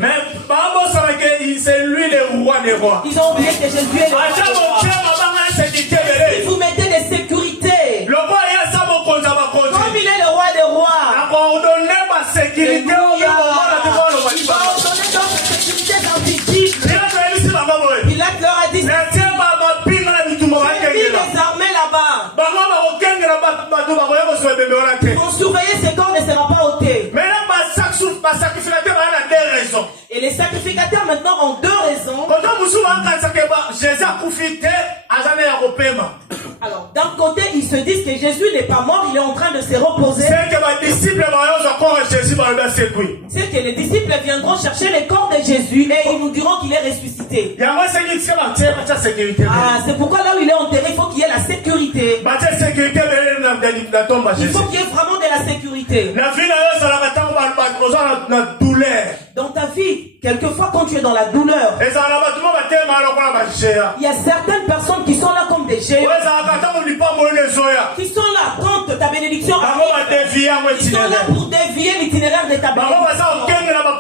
C'est lui le roi des rois. Ils ont oublié que Jésus est le roi des rois. Si vous mettez des sécurités, comme il est le roi des rois, il va ordonner d'autres sécurités invisibles. Pilate leur a dit, j'ai mis les armées là-bas. Ils vont surveiller ce corps ne sera pas ôté. Et les sacrificateurs maintenant ont deux raisons. Alors, d'un côté, ils se disent que Jésus n'est pas mort, il est en train de se reposer. C'est que les disciples viendront chercher le corps de Jésus et ils nous diront qu'il est ressuscité. C'est pourquoi là où il est enterré, il faut qu'il y ait la sécurité. Il faut qu'il y ait vraiment de la sécurité. Dans ta vie, quelquefois quand tu es dans la douleur, il y a certaines personnes qui sont là comme des géants, qui sont là quand ta bénédiction arrive. Ils sont là pour dévier l'itinéraire de ta bénédiction. Ils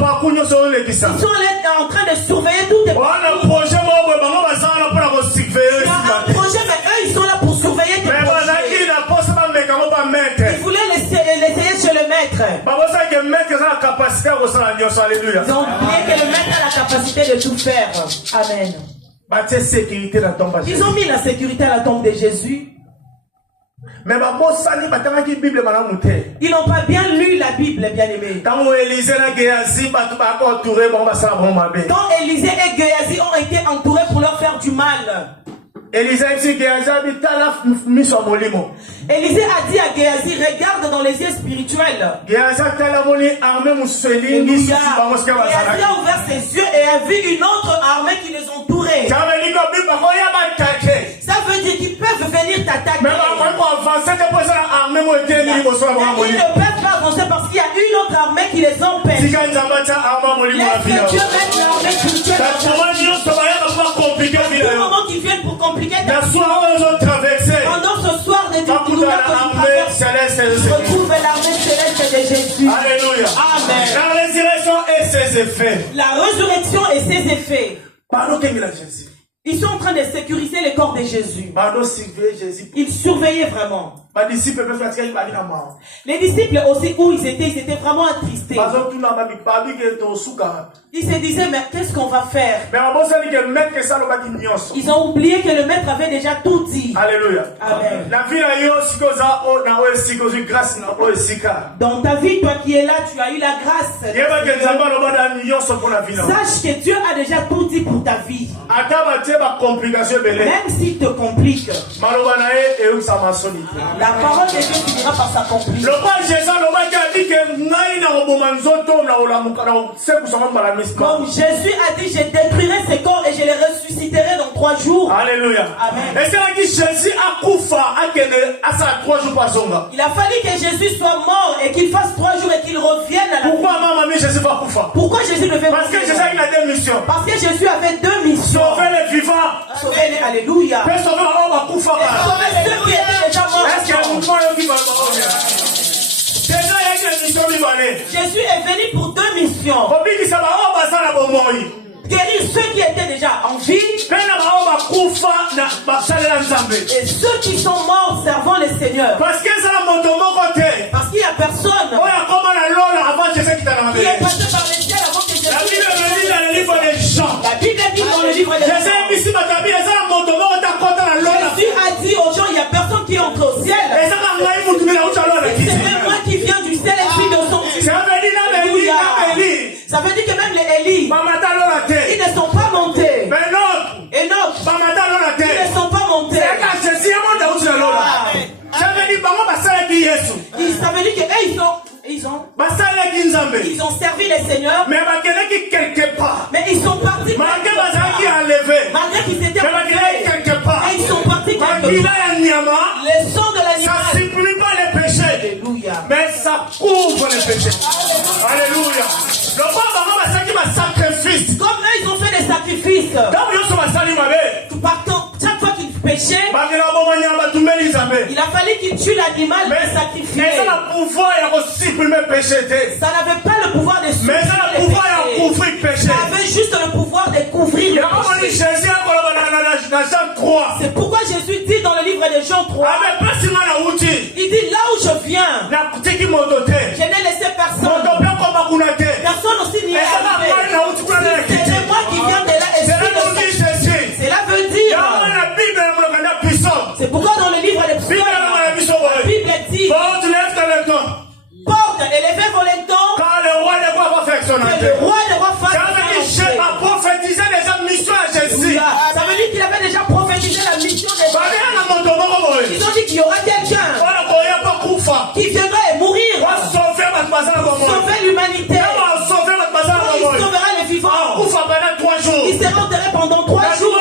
sont là en train de surveiller tout tes projets. Tu as un projet, mais eux ils sont là pour surveiller tes projets. Ils voulaient l'essayer chez le maître. Ils ont oublié que le maître a la capacité de tout faire. Amen. Ils ont mis la sécurité à la tombe de Jésus. Ils n'ont pas bien lu la Bible, bien aimé. Quand Élisée et Géasi ont été entourés pour leur faire du mal, Élisée a dit à Géasi, regarde dans les yeux spirituels. Géasi a ouvert ses yeux et a vu une autre armée qui les entourait. Ça veut dire qu'ils peuvent venir t'attaquer. Mais ils ne peuvent pas avancer parce qu'il y a une autre armée qui les empêche. Laisse que Dieu mette l'armée spirituelle. C'est le moment qu'ils viennent pour compliquer ta vie. Pendant ce soir de douleur que tu traverses, retrouve l'armée céleste de Jésus. Alléluia. Amen. La résurrection et ses effets. La résurrection et ses effets. Ils sont en train de sécuriser le corps de Jésus. Ils surveillaient vraiment. Les disciples aussi, où ils étaient vraiment attristés. Ils se disaient, mais qu'est-ce qu'on va faire? Ils ont oublié que le maître avait déjà tout dit. Alléluia. Amen. Dans ta vie, toi qui es là, tu as eu la grâce. Sache que Dieu a déjà tout dit pour ta vie. Même s'il te complique, la parole de Dieu finira par s'accomplir. Comme Jésus a dit, je détruirai ces corps et je les ressusciterai dans 3 jours. Alléluia. Amen. Il a fallu que Jésus soit mort et qu'il fasse 3 jours et qu'il revienne à la vie. Pourquoi Jésus devait mourir? Parce que Jésus avait 2 missions. Sauver les vivants. Sauver les... Alléluia. Et sauver ceux qui étaient déjà morts. Jésus est venu pour 2 missions. Guérir ceux qui étaient déjà en vie et ceux qui sont morts servant le Seigneur. Parce qu'il n'y a personne qui est passé par les ciels avant que Jésus. La Bible dit dans le livre des Jean. La Bible dit dans le livre des Jean. Jésus a dit aux gens, il n'y a personne qui entre au ciel. C'est même moi qui viens du ciel et puis de son Dieu. Ça veut dire que même les Élie, ils ne sont pas montés. Enoch, ils ne sont pas montés. Ça veut dire que ils ont servi les seigneurs. Mais ils sont partis malgré qu'ils étaient quelque part. Et ils sont partis quelque part. Les sons de l'animal, ça supprime pas les péchés. Alléluia. Mais ça couvre les péchés. Alléluia. Comme eux, ils ont fait des sacrifices. Chaque fois qu'ils péchaient, Il a fallu qu'il tue l'animal pour sacrifier. Mais ça n'a pouvoir de supprimer le péché. Ça n'avait pas le pouvoir de supprimer le péché. Ça avait juste le pouvoir de couvrir le péché. C'est pourquoi Jésus dit dans le livre de Jean 3, il dit là où je viens, je n'ai laissé personne. Personne aussi n'y est arrivé. C'est moi qui viens de là. Cela veut dire. C'est pourquoi dans le livre des psaumes, la Bible dit porte élevée vos lentons, que le roi des rois fasse. Ça veut dire qu'il avait déjà prophétisé la mission des rois. Ils ont dit qu'il y aura quelqu'un qui viendra et mourir pour sauver l'humanité. Il sauvera les vivants. Il sera enterré pendant 3 jours.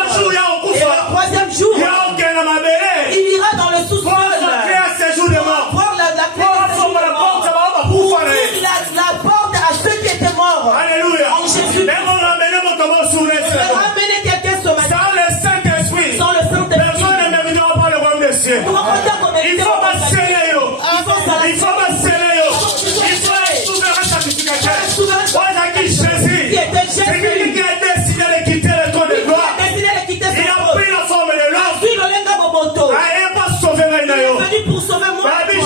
Et le 3e jour, il ira dans le sous-sol voir la clé pour ouvrir la porte à ceux qui étaient morts. Alléluia. En Jésus. On va ramener quelqu'un ce matin. Sans le Saint-Esprit. Personne ne méritera pas le royaume des cieux. Il faut sceller. Il faut être souverain sacrificateur. Jésus. C'est quelqu'un qui a décidé de quitter le trône de gloire. Il a pris la forme de l'homme. Il n'a pas sauvé il est venu pour sauver moi. La Bible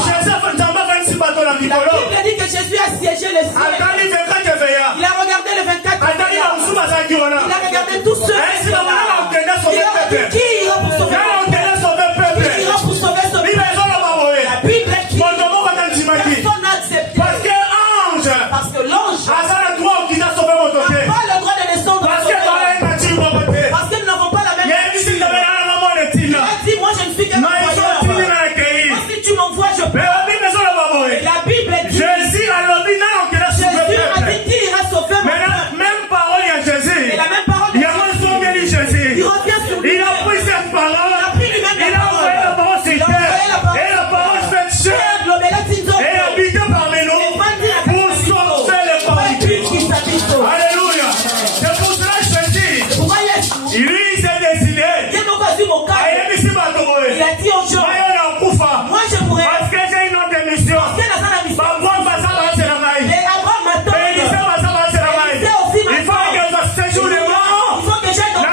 dit que Jésus a siégé le ciel. Il a regardé le 24. Il a regardé tous ceux qui sont là. Il a dit qui ira pour sauver le peuple. Qui ira pour sauver ce peuple. La Bible dit personne n'a accepté. Parce que l'ange n'a pas le droit de descendre. Parce que nous n'avons pas la même mission. Il a dit moi je ne suis qu'un envoyeur. Si tu m'envoies je peux. Et la Bible dit Jésus a dit qu'il ira sauver mon peuple. Même parole à Jésus. Et la même parole de Jésus. Il revient sur lui. Il a pris cette parole. Il a pris lui-même Il a envoyé la parole sur terre. Et la parole fait chair. Et habité parmi nous pour sauver les participes. Alléluia. C'est pour cela que Jésus, lui, il s'est décidé. Il a dit aux gens, moi je mourrai. Parce que j'ai une autre mission. C'est la seule mission. Et Abraham m'attend. Il faut que je séjourne les morts. Il faut que j'aille dans le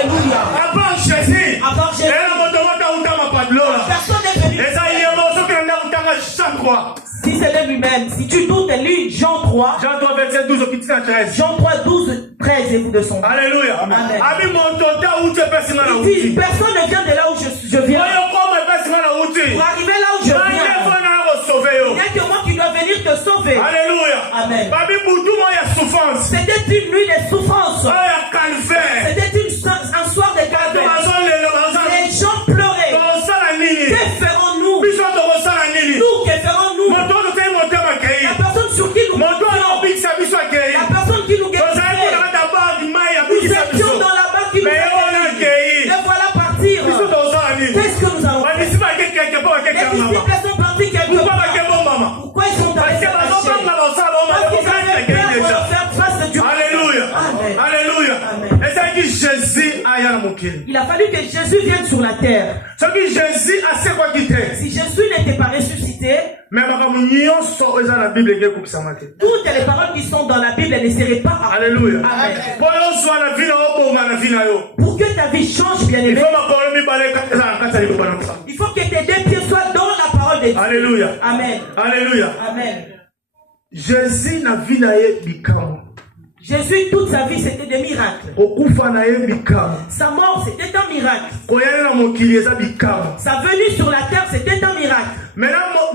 Alléluia. À part Jésus, personne n'est venu. Si c'est de lui-même, si tu doutes, lis Jean 3. Jean 3, verset 12 au 13. Jean 3, 12, 13 et vous de son. Alléluia. Amen. Il dit, personne ne vient de là où je viens. Pour arriver là où je viens, il n'y a que moi qui dois venir te sauver. Alléluia. Amen. C'était une nuit de souffrance. C'était un soir de calvaire. Les gens pleuraient. Que ferons-nous? Nous, que ferons-nous? La personne sur qui nous confions. La personne qui nous guérit. Nous étions dans la barque qui nous guérit. Et voilà partir. Qu'est-ce que nous allons faire? Les disciples sont partis quelque part. Pourquoi ils sont allés se cacher? Parce qu'ils avaient peur de faire face à Dieu. Alléluia. Alléluia. Il a fallu que Jésus vienne sur la terre. Si Jésus n'était pas ressuscité, toutes les paroles qui sont dans la Bible ne seraient pas. Alléluia. Amen. Pour que ta vie change, bien aimé, il faut que tes 2 pieds soient dans la parole de Dieu. Alléluia. Amen. Alléluia. Amen. Jésus n'a vu Jésus, toute sa vie, c'était des miracles. Sa mort, c'était un miracle. Sa venue sur la terre, c'était un miracle. Maintenant,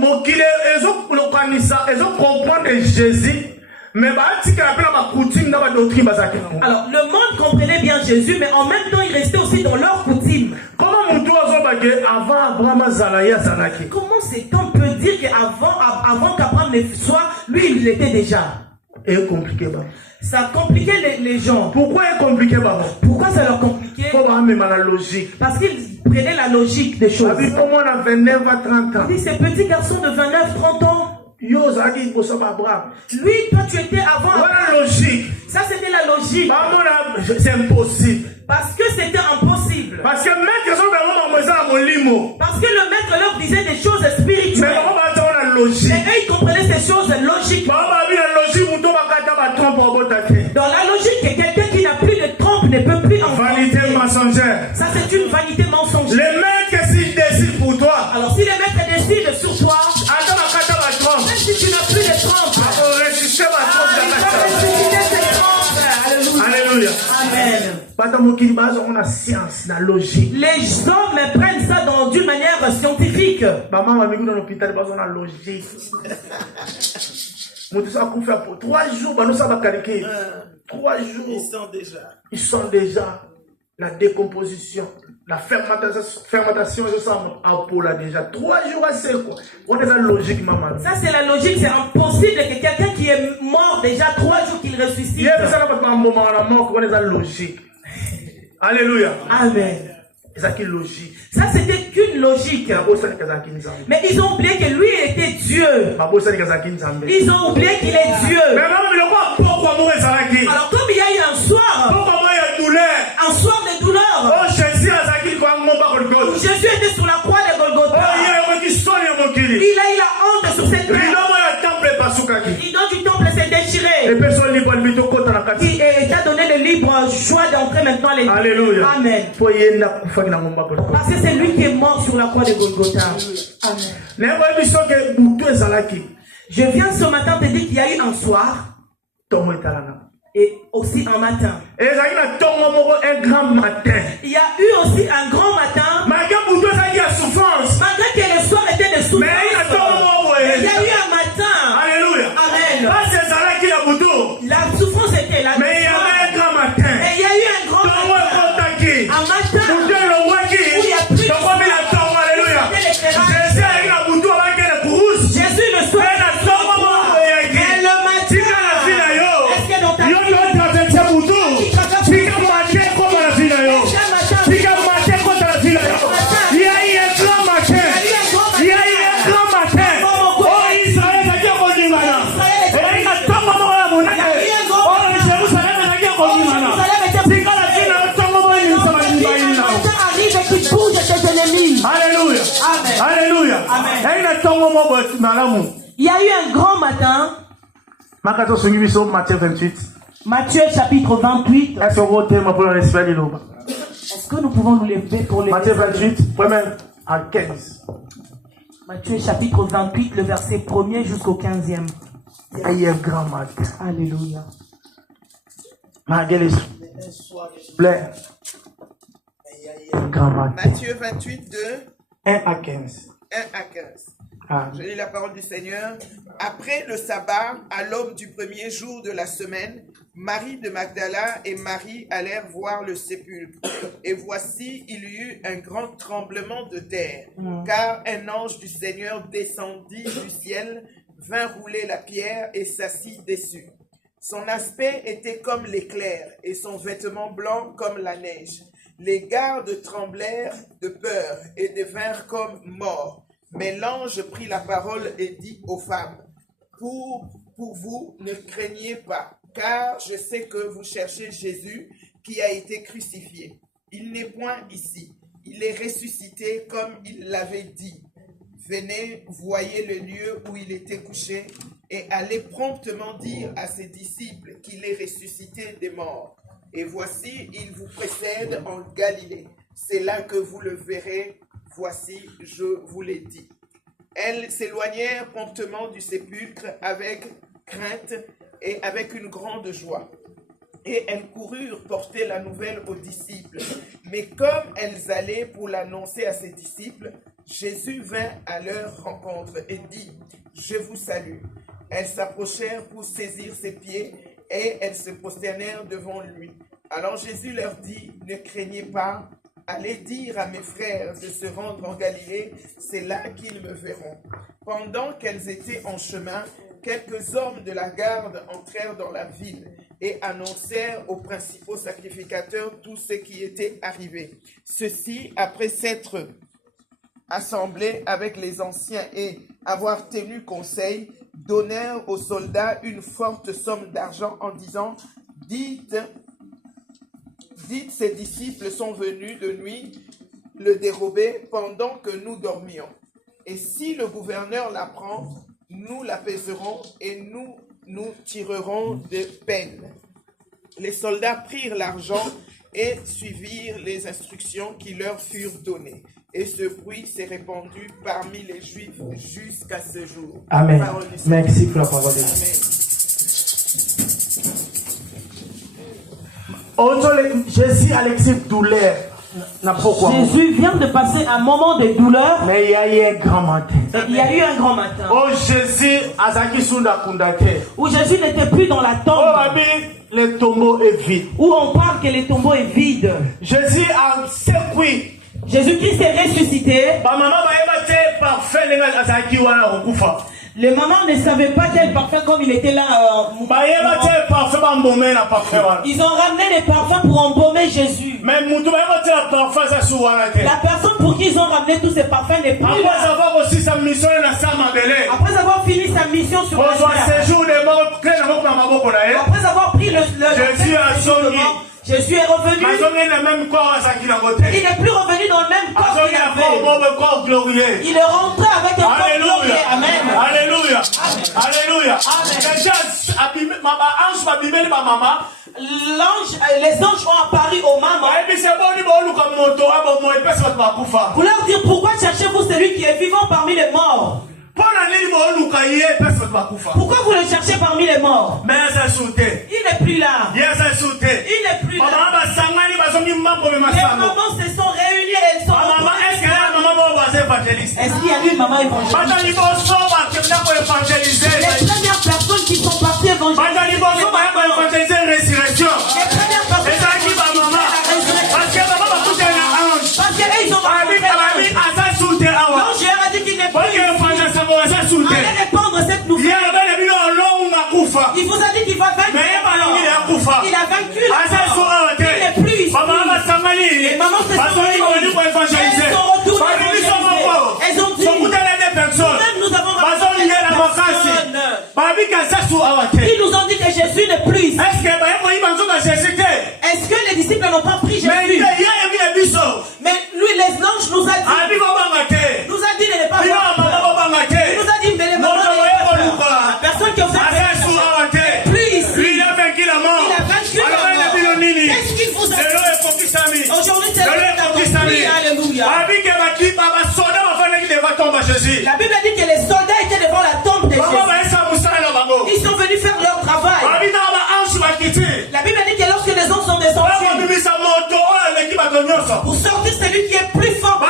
ils ont compris Jésus. Alors, le monde comprenait bien Jésus, mais en même temps, il restait aussi dans leur coutume. Comment cet homme peut dire qu'avant qu'Abraham ne soit, lui, il l'était déjà? Ça compliquait les gens. Pourquoi Pourquoi ça leur compliquait? Parce qu'ils prenaient la logique des choses. Il dit, ces petits garçons de 29-30 ans, ils Lui, toi, tu étais avant. Voilà logique. Ça, c'était la logique. C'est impossible. Parce que c'était impossible. Parce que le maître leur disait des choses spirituelles. Et eux, ils comprenaient ces choses logiques. Dans la logique, quelqu'un qui n'a plus de trompe ne peut plus en vanité mensongère. Ça, c'est une vanité mensongère. Le maître, s'il décide pour toi. Alors, si le maître décide sur toi, même si tu n'as plus de trompe, Alléluia. Amen. Les hommes prennent ça d'une manière scientifique. Pour 3 jours, 3 jours, ils sont déjà la décomposition, la fermentation, je sens pour là déjà. 3 jours assez quoi. On est dans la logique, maman. Ça c'est la logique, c'est impossible que quelqu'un qui est mort déjà 3 jours qu'il ressuscite. Il y a un moment à la mort, on est dans la logique. Alléluia. Amen. C'est une logique. Ça c'était qu'une logique. Mais ils ont oublié que lui était Dieu. Ils ont oublié qu'il est Dieu. Alors comme il y a eu un soir de douleur, où Jésus était sur la croix de Golgotha, il a eu la honte sur cette terre. L'idole du temple s'est déchiré. Et il t'a donné le libre choix d'entrer maintenant les. Alléluia. Amen. Parce que c'est lui qui est mort sur la croix de Golgotha. Amen. Je viens ce matin te dire qu'il y a eu un soir et aussi un matin. Il y a eu aussi un grand matin. Malgré que le soir était de souffrance, il y a eu un matin. Alléluia. Amen. La souffrance était là. Mais il y avait un grand matin. Et il y a eu un grand matin. Un matin où il y a plus de Jésus le soir. Alléluia. Amen. Il y a eu un grand matin. Matthieu 28. Matthieu chapitre 28. Est-ce que nous pouvons nous lever pour les Matthieu 28, 1 à 15. Matthieu chapitre 28, le verset 1er jusqu'au 15e. Il y a eu un grand matin. Alléluia. Matthieu 28, 2. 1 à 15. 1 à 15. Je lis la parole du Seigneur. Après le sabbat, à l'aube du premier jour de la semaine, Marie de Magdala et Marie allèrent voir le sépulcre. Et voici, il y eut un grand tremblement de terre, car un ange du Seigneur descendit du ciel, vint rouler la pierre et s'assit dessus. Son aspect était comme l'éclair et son vêtement blanc comme la neige. Les gardes tremblèrent de peur et devinrent comme morts. Mais l'ange prit la parole et dit aux femmes, pour vous, ne craignez pas, car je sais que vous cherchez Jésus qui a été crucifié. Il n'est point ici, il est ressuscité comme il l'avait dit. Venez, voyez le lieu où il était couché et allez promptement dire à ses disciples qu'il est ressuscité des morts. Et voici, il vous précède en Galilée. C'est là que vous le verrez. Voici, je vous l'ai dit. Elles s'éloignèrent promptement du sépulcre avec crainte et avec une grande joie. Et elles coururent porter la nouvelle aux disciples. Mais comme elles allaient pour l'annoncer à ses disciples, Jésus vint à leur rencontre et dit, « Je vous salue. » Elles s'approchèrent pour saisir ses pieds et elles se prosternèrent devant lui. Alors Jésus leur dit, « Ne craignez pas. Allez dire à mes frères de se rendre en Galilée, c'est là qu'ils me verront. » Pendant qu'elles étaient en chemin, quelques hommes de la garde entrèrent dans la ville et annoncèrent aux principaux sacrificateurs tout ce qui était arrivé. Ceux-ci, après s'être assemblés avec les anciens et avoir tenu conseil, donnèrent aux soldats une forte somme d'argent en disant, dites, ces disciples sont venus de nuit le dérober pendant que nous dormions. Et si le gouverneur l'apprend, nous l'apaiserons et nous tirerons de peine. Les soldats prirent l'argent et suivirent les instructions qui leur furent données. Et ce bruit s'est répandu parmi les Juifs jusqu'à ce jour. Amen. Merci pour la parole de Dieu. Jésus Alexis douleur. Jésus vient de passer un moment de douleur. Mais il y a eu un grand matin. Il y a eu un grand matin. Oh Jésus Azaki Sunda Kundake. Où Jésus n'était plus dans la tombe. Oh Abi, le tombeau est vide. Où on parle que le tombeau est vide. Jésus a secoué. Jésus-Christ est ressuscité. Les mamans ne savaient pas quel parfum comme il était là. Ils ont ramené les parfums pour embaumer Jésus. La personne pour qui ils ont ramené tous ces parfums n'est plus là. Après avoir fini sa mission sur la terre. Après avoir pris le Jésus est revenu. Il n'est plus revenu dans le même corps qu'il avait. Il est rentré avec un corps glorieux. Amen. Alléluia. Alléluia. Les anges ont apparu aux mamans. Pour leur dire pourquoi cherchez-vous celui qui est vivant parmi les morts? Pourquoi vous le cherchez parmi les morts? Il n'est plus là. Il n'est plus là. Les mamans se sont réunies et elles sont. Est-ce qu'il y a eu une maman évangéliste? Les premières personnes qui sont parties évangéliser. Les premières personnes qui sont parce qu'ils ont l'ange leur a dit qu'il n'est plus. Allez répandre cette nouvelle. Il vous a dit qu'il va vaincre. Il a vaincu. Il n'est plus ici. Les mamans se sont réunies. Elles sont retournées. Elles ont dit nous avons ramené des personnes. Ils nous ont dit que Jésus n'est plus ici. Est-ce que les disciples n'ont pas pris Jésus? Mais lui, les anges nous a dit de ne pas voir. Il nous a dit, mais les mamans, la personne qui a fait plus ici. Il a vaincu la mort. Qu'est-ce qu'il vous a dit? Aujourd'hui, c'est le Alléluia. La Bible a dit que les soldats étaient devant la tombe de Jésus. Ils sont venus faire leur travail. La Bible a dit que lorsque les anges sont descendus pour sortir celui qui est plus fort, la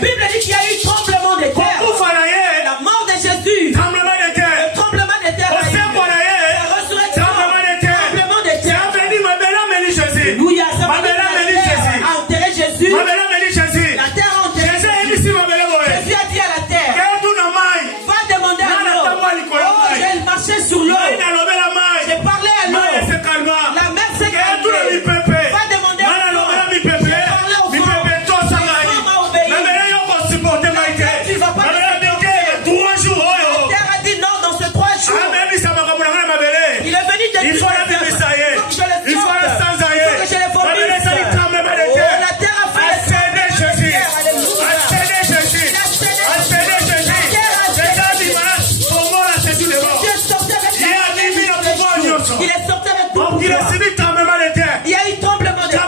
Bible a dit qu'il y a eu tremblement de terre. La mort de Jésus, le tremblement de terre, la résurrection, tremblement de terre. Alléluia, ça veut dire la terre a enterré Jésus. La terre a enterré Jésus. Jésus a dit à la terre, va demander à l'eau. Oh, j'ai marché sur l'eau. J'ai parlé à l'eau. La mer s'est calmée. Va demander à l'eau. J'ai parlé au vent. L'homme a obéi. Tu vas pas laisser tomber. La terre a dit non dans ces 3 jours. Il est venu te dire il faut que je le sorte. Il faut que je le vomisse. La terre a fait Jésus. Il est sorti avec tout. Il y a eu tremblement de terre.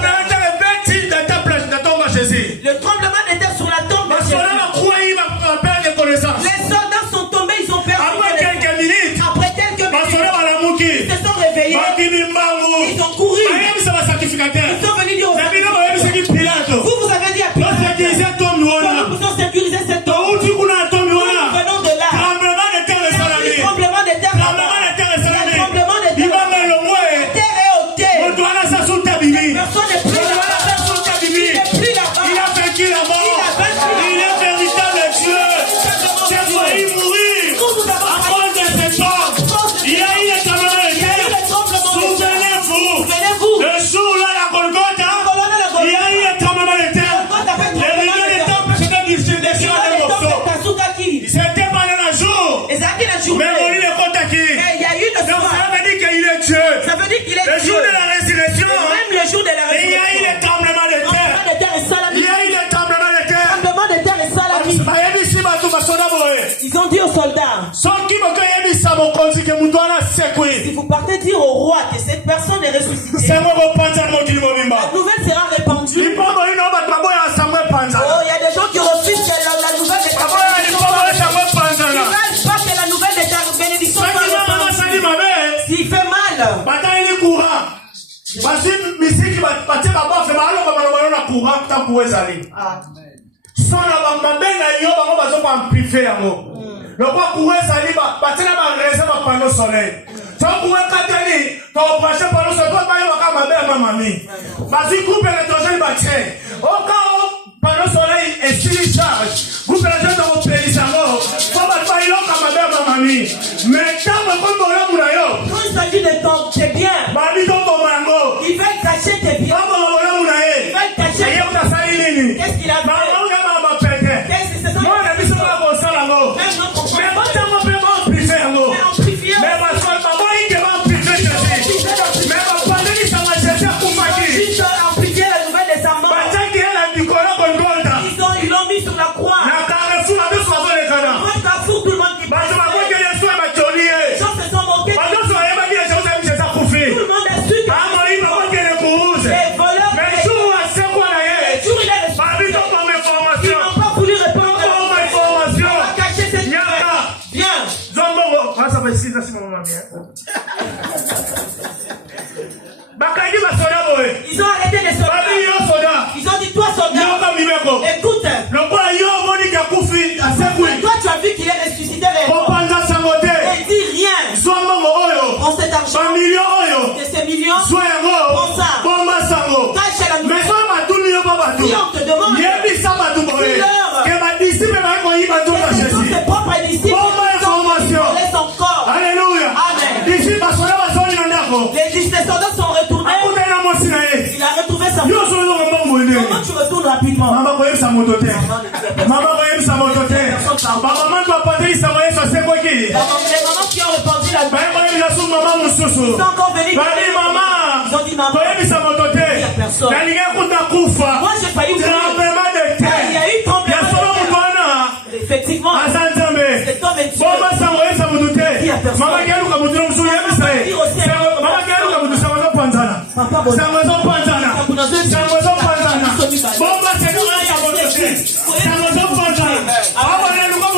Le tremblement de terre sur la tombe de Jésus. Les soldats sont tombés, ils ont perdu. Après quelques minutes, ils se sont réveillés. Ils ont couru. Ils sont venus dire aux vous avez dit à Pilate, nous pouvons sécuriser cette tombe. Nous venons de là. Tremblement de terre. Tremblement de terre. La terre est ôtée. Personne n'est plus là. Il a vaincu la mort. Il est véritable Dieu. J'ai failli mourir à cause de cet homme. Il y a eu le tremblement de terre. Souvenez-vous, le jour là, la Golgotha, il y a eu le Ils ont dit aux soldats, si vous partez dire au roi que cette personne est ressuscitée, la nouvelle sera répandue. Oh, il y a des gens qui refusent que la nouvelle de ta bénédiction soit répandue. Ils ne veulent pas que la nouvelle de ta bénédiction soit répandue. S'il fait mal, Pendant soleil et si charge, vous faites la dans vos pays, ça va. Faut pas faire l'eau comme ma mère, ma mamie. Mais quand on prend mon amour, quand il s'agit de ton tes biens, il va cacher tes biens. Il va cacher. Qu'est-ce qu'il a fait? Qu'est-ce que c'est ça? Moi, on a mis ça dans la bourse, là, là. Mais moi, t'as mon père en privé, là. Mais parce que maman, il est en privé, mais ma pandémie, ça va chercher à Koumaki. Juste amplifier la nouvelle de sa mort. Ils l'ont mis sur la croix. Moi, Carrefour, tout le monde qui passe. Les gens se sont moqués. Tout le monde est su que les voleurs. Mais le jour, il est ressuscité. Ils n'ont pas voulu répondre à l'information. On va cacher cette nouvelle. Viens. Ils ont arrêté les soldats. Ils ont dit, toi soldat, écoute. Toi tu as vu qu'il est ressuscité. Et dis rien. On s'est argent. Que ces millions. Prends ça. Cache la nouvelle. Si on te demande. Dis-leur. Que tes propres disciples. Laisse encore. Alléluia. Amen. Les soldats sont retournés. Il a retrouvé sa femme. Comment tu retournes rapidement? Maman, les mamans qui ont répandu la paix, ils sont encore venus. Ils ont dit maman, il n'y a personne. Moi j'ai failli mourir. Il y a eu tremblement de terre. Effectivement, cet homme est tué. Il n'y a personne. Papa, Amen.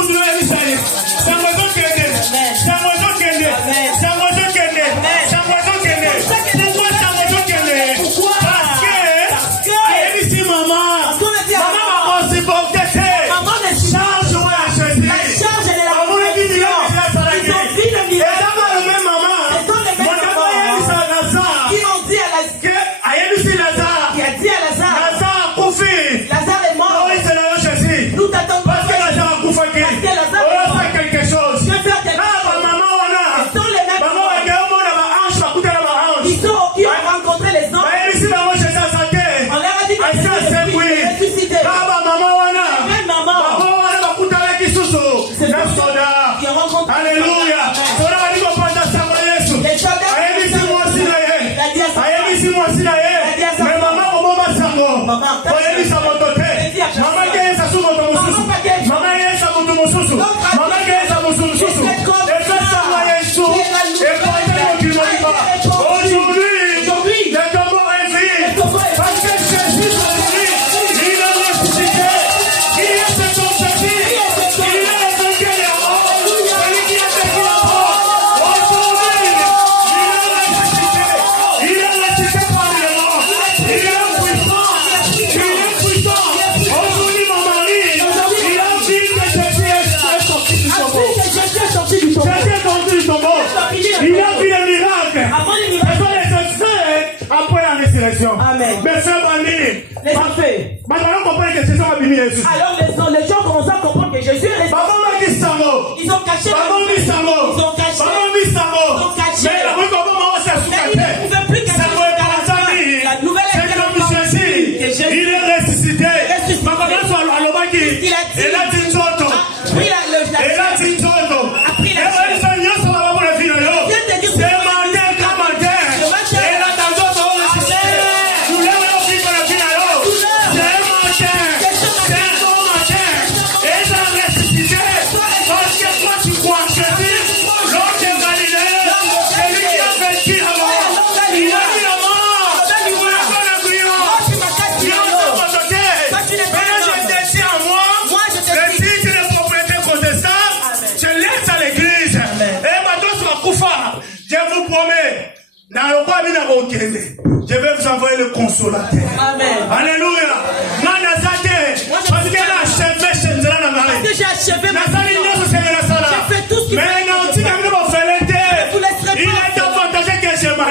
Alors les gens commencent à comprendre que Jésus est ressuscité. Ils ont caché la nouvelle. Ils ont caché. Mais ils ne pouvaient plus cacher la nouvelle était que Jésus il est ressuscité. Il a dit Parce que Je vais vous envoyer le consolateur. Amen. Alléluia. Parce que j'ai achevé ma vie. J'ai fait tout ce qu'il fallait. Il est avantagé que je m'en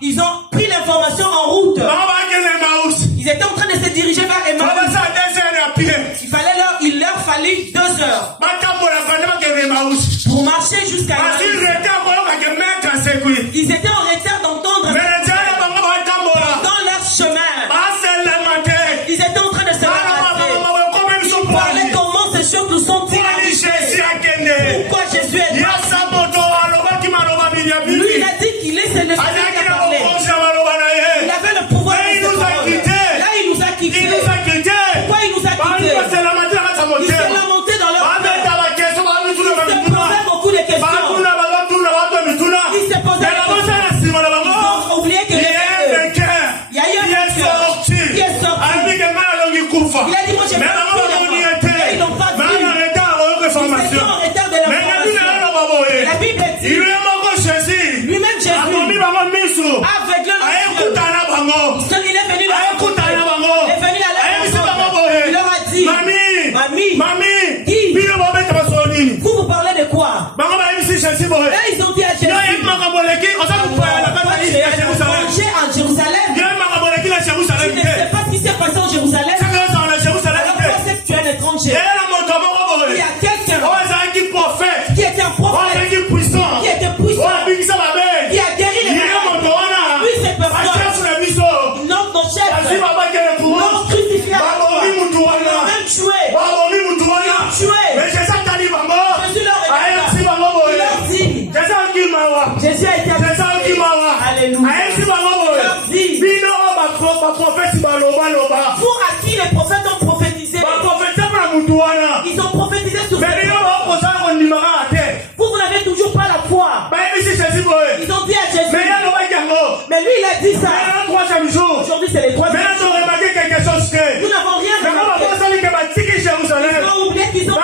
ils ont pris l'information en route. Ils étaient en train de se diriger vers Emmaüs. Il leur fallait 2 heures pour marcher jusqu'à Emmaüs. Ils étaient en retard d'entendre dans leur chemin. Ils étaient en train de se ramasser. Ils parlaient comment ces choses nous sont arrivées. Pourquoi Jésus est là? Lui, il a dit qu'il est le Seigneur qui a parlé. Il avait le pouvoir de se parler. Là, il nous a quittés. Pourquoi il nous a quittés? Il s'est lamenté dans leur cœur. Il se posait beaucoup de questions. Il se posait des questions. Ils ont oublié que il y a eu un vainqueur qui est sorti. Il a dit, moi, j'ai pas vu. Ils n'ont pas vu. Ils étaient en retard de l'information. La Bible dit, lui-même Jésus, aveugle le ciel. Il est venu là. Il est venu à la maison. Il leur a dit, Mamie, vous parlez de quoi? Et ils ont dit à Jésus, tu es en Jérusalem. Tu ne sais pas ce qui s'est passé en Jérusalem. Alors pourquoi c'est que tu es un étranger? Il y a quelqu'un qui était un prophète, qui était puissant, qui a guéri les malades. Lui, c'est personne. Notre chef, notre crucifié, même tué. Jésus a été alléluia. Pour à qui les prophètes ont prophétisé, ils ont prophétisé sur cette terre. Vous n'avez toujours pas la foi. Ils ont dit à Jésus, mais lui il a dit ça. Aujourd'hui c'est les 3e jours. Nous n'avons rien remarqué. Ils ont oublié qu'ils ont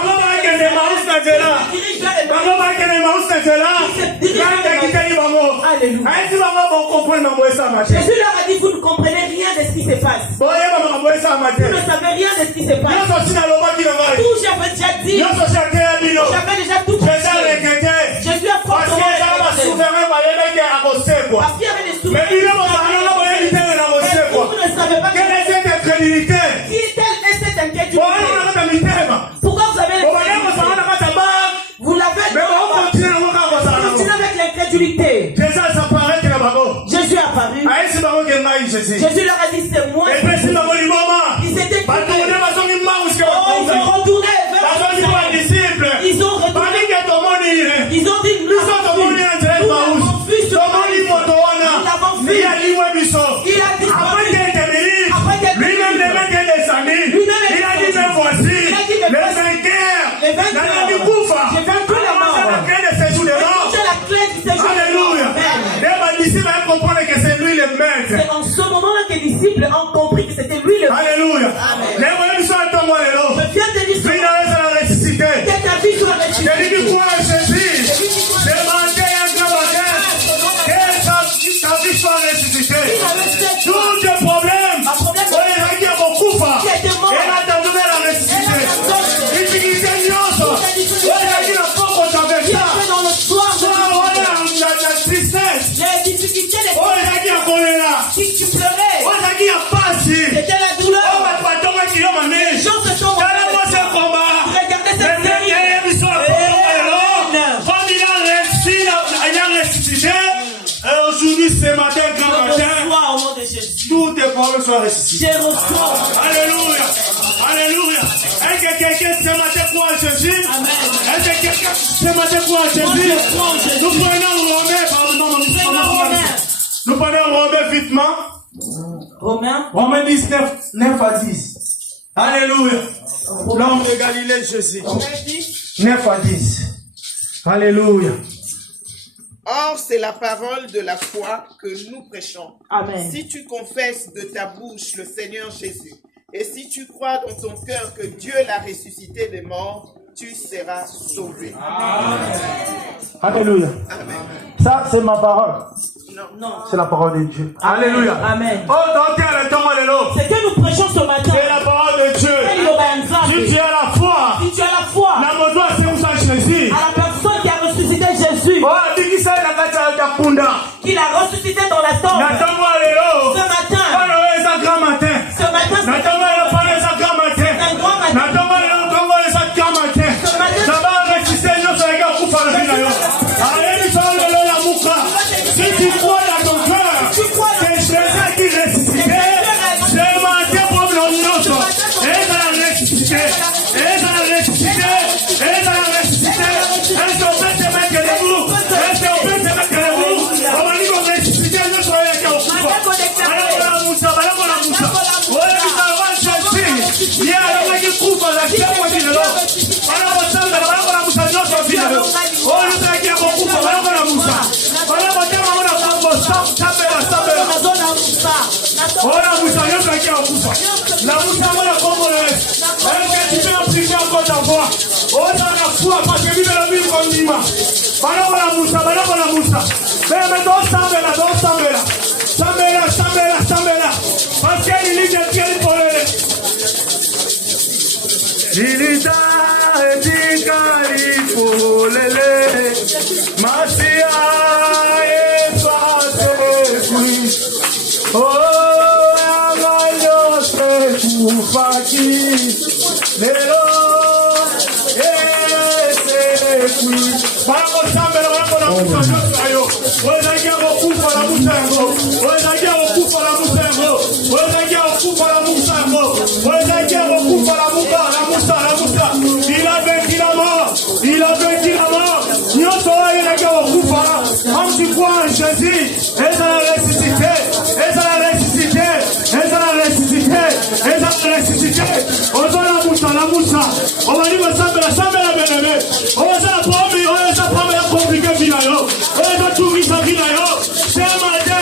Alléluia. Jésus leur a dit, vous ne comprenez rien de ce qui se passe. Vous ne savez rien de ce qui se passe. Tout j'avais déjà dit. J'avais déjà tout compris. Jésus a fortement parce qu'il y avait des souverains. Vous ne savez pas quelle est cette incrédulité. Qui est cette incrédulité? Pourquoi vous avez vous l'avez continuez avec l'incrédulité. Jésus est apparu. Jésus leur a dit c'est moi. Ils étaient ils ont retourné vers les disciples. Ils ont retourné. Ils ont dit nous l'avons vu. Il a disparu. Après qu'elle lui-même il a dit mais voici les vainqueurs. J'ai vaincu la mort. J'ai la clé du séjour. Alléluia. C'est en ce moment-là que les disciples ont compris que c'était lui le maître. Alléluia. Amen. Je viens de dire que ta vie soit ressuscitée. Tous les problèmes, on les a dit à mon coupa. Et là, t'as donné la ressuscité. L'utilité nyonso. On les a dit la porte au travers. Dans le soir de la tristesse. Si tu pleurais, c'était la douleur. Les gens se sont regardez cette série. Aujourd'hui, ce matin, grand matin, au nom de Jésus. tous tes problèmes soient ressuscités. Je reçois. Alléluia. Alléluia. Est-ce que quelqu'un ce matin croit en Jésus? Amen. Est-ce que quelqu'un ce matin croit en Jésus? Nous prenons Romain, nous prenons Romain vitement. Romain 19, 9 à 10. Alléluia. L'homme de Galilée, Jésus. 9 à 10. Alléluia. Or, c'est la parole de la foi que nous prêchons. Amen. Si tu confesses de ta bouche le Seigneur Jésus, et si tu crois dans ton cœur que Dieu l'a ressuscité des morts, tu seras sauvé. Amen. Alléluia. Amen. Ça, c'est ma parole. Non. C'est la parole de Dieu. Amen. Alléluia. Amen. Oh, donc, c'est que nous prêchons ce matin. c'est la parole de Dieu. Si tu as la foi, si tu as la foi, la moto c'est où ça Jésus. À la personne qui a ressuscité Jésus. Oh, dit qu'il s'est la qu'il a ressuscité dans la tombe. Ce matin. Ce matin. Si tu crois dans ton cœur, c'est Jésus qui ressuscité. C'est matin pour le nôtre. Et dans la ressuscité. Et dans la ressuscité. Et dans la ressuscité. Est-ce qu'on peut se mettre debout? Est-ce qu'on peut se mettre debout? On va dire qu'on ressuscité, nous sommes avec un coup. Alors on a Moussa, alors on a Moussa. On a Jésus. Il y a un qui coupe la terre, on dit alors. Alors on s'en va, alors on a Moussa, nous sommes avec un coup. On nous a dit qu'on coupe, alors on a Moussa. Ora Moussa, yo kaki akufa. La Moussa mwana kombo le. Est-ce que tu peux appliquer encore ta voix? Oza na foi parce que Bible la Bible kondima. Bana Moussa. Mais maintenant sambela. Parce que il est quel pour le. Ilita etikari polele. Masia oh, amalho faki, lelo, vamos sambela, vamos na música, ayo. Hoje aqui eu ocupo la música, hoje aqui eu ocupo la música, hoje aqui eu ocupo la música, hoje aqui eu ocupo la música. Il a vaincu la mort, Nous sommes les gars au coupon. Comme tu crois en Jésus, et dans la ressuscité, on va la moussa. On va dire ça, la bien-aimée. On va la première compliquée, on va tout ça, c'est un matin,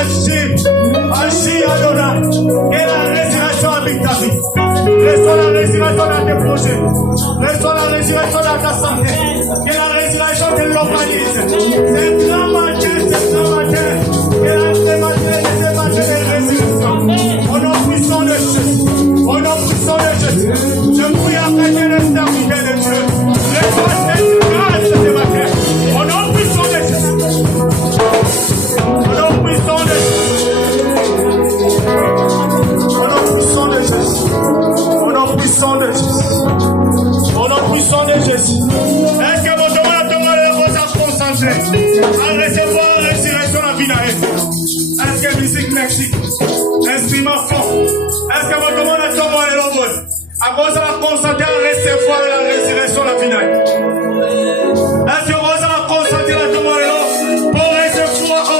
Agis, Adonai. Et la résurrection habite ta vie. Reçois la résurrection dans tes projets. Reçois la résurrection dans ta santé. Que la résurrection te localise. C'est grand matin, c'est grand matin. Que la matin de résurrection. Au nom puissant de Jésus. Au nom puissant de Jésus. Je prie après que l'extrémité de Dieu. Reçois cette grâce ce matin. Au nom puissant de Jésus. Au nom puissant de Jésus. Au nom puissant de Jésus. Au nom puissant de Jésus. Au nom puissant de Jésus. Est-ce que votre demande est concentré à recevoir la résurrection la vie d'Aïe? Est-ce que musique Mexique? Instrument fort. Est-ce que votre demande est tombé le bon? À cause de la concentrer à recevoir la résurrection la vie d'Aïe? Est-ce que vous allez concentrer à tomber pour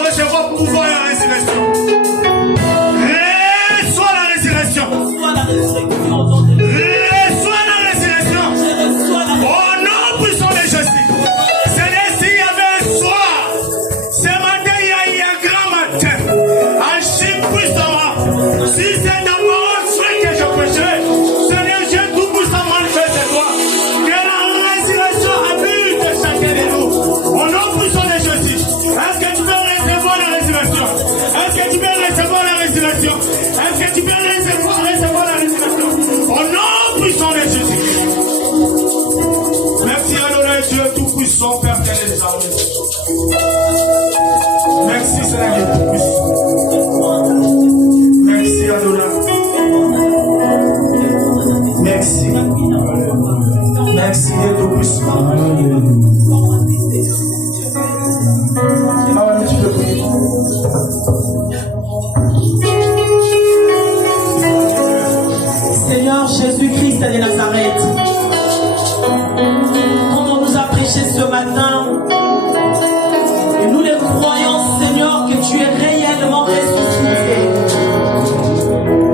recevoir pouvoir la résurrection? Reçois la résurrection. Reçois la résurrection. Au nom puissant de Jésus. Seigneur, s'il y avait un soir, ce matin, il y a un grand matin. Agis puissamment. Si c'est ta parole vraie que je prêcherai, Seigneur, j'ai tout puissamment fait de toi. Que la résurrection habite chacun de nous. Au nom puissant de Jésus. Est-ce que tu peux recevoir la résurrection? Est-ce que tu peux recevoir la résurrection? Est-ce que tu peux recevoir la résurrection? Au nom puissant de Jésus. Merci Adonai, Dieu tout-puissant, Père des armées. Merci Seigneur tout-puissant. Merci Adonai. Merci. Merci Dieu tout-puissant. Ah, tu peux prier. Seigneur Jésus-Christ de Nazareth, comme on nous a prêché ce matin, et nous les croyons, Seigneur, que tu es réellement ressuscité.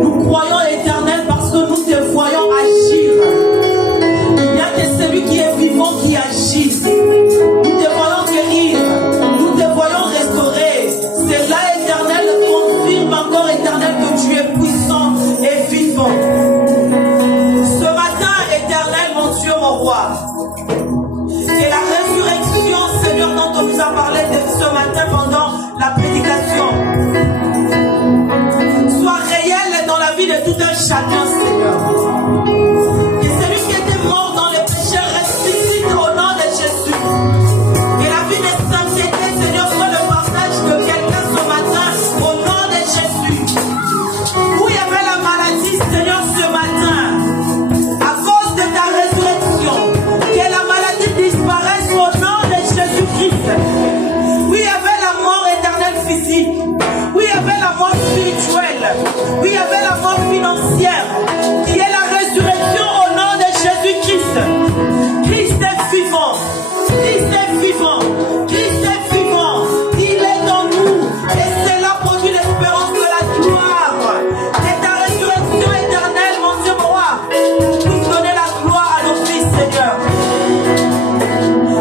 Nous croyons l'Éternel parce que nous te voyons agir. Il n'y a que celui qui est vivant qui agit. Nous te voyons guérir, nous te voyons restaurer. C'est là, Éternel, confirme encore, Éternel, que tu es puissant et vivant. Ce matin, Éternel, mon Dieu, mon roi, que la résurrection, Seigneur, dont on nous a parlé ce matin pendant la prédication, soit réelle dans la vie de tout un chacun, Seigneur. Que celui qui était mort dans les péchés ressuscite au nom de Jésus. Que la vie de sainteté, Seigneur, soit le partage de quelqu'un ce matin au nom de Jésus. Où il y avait la maladie, Seigneur, ce matin, à cause de ta résurrection, que la maladie disparaisse au nom de Jésus-Christ. Oui, il y avait la mort éternelle physique. Oui, il y avait la mort spirituelle. Oui, il y avait la mort financière. Qui est la résurrection au nom de Jésus-Christ. Christ est vivant. Christ est vivant. Christ est vivant. Il est dans nous. Et cela produit l'espérance de la gloire. C'est ta résurrection éternelle, mon Dieu, mon roi. Puisse donner la gloire à nos fils, Seigneur.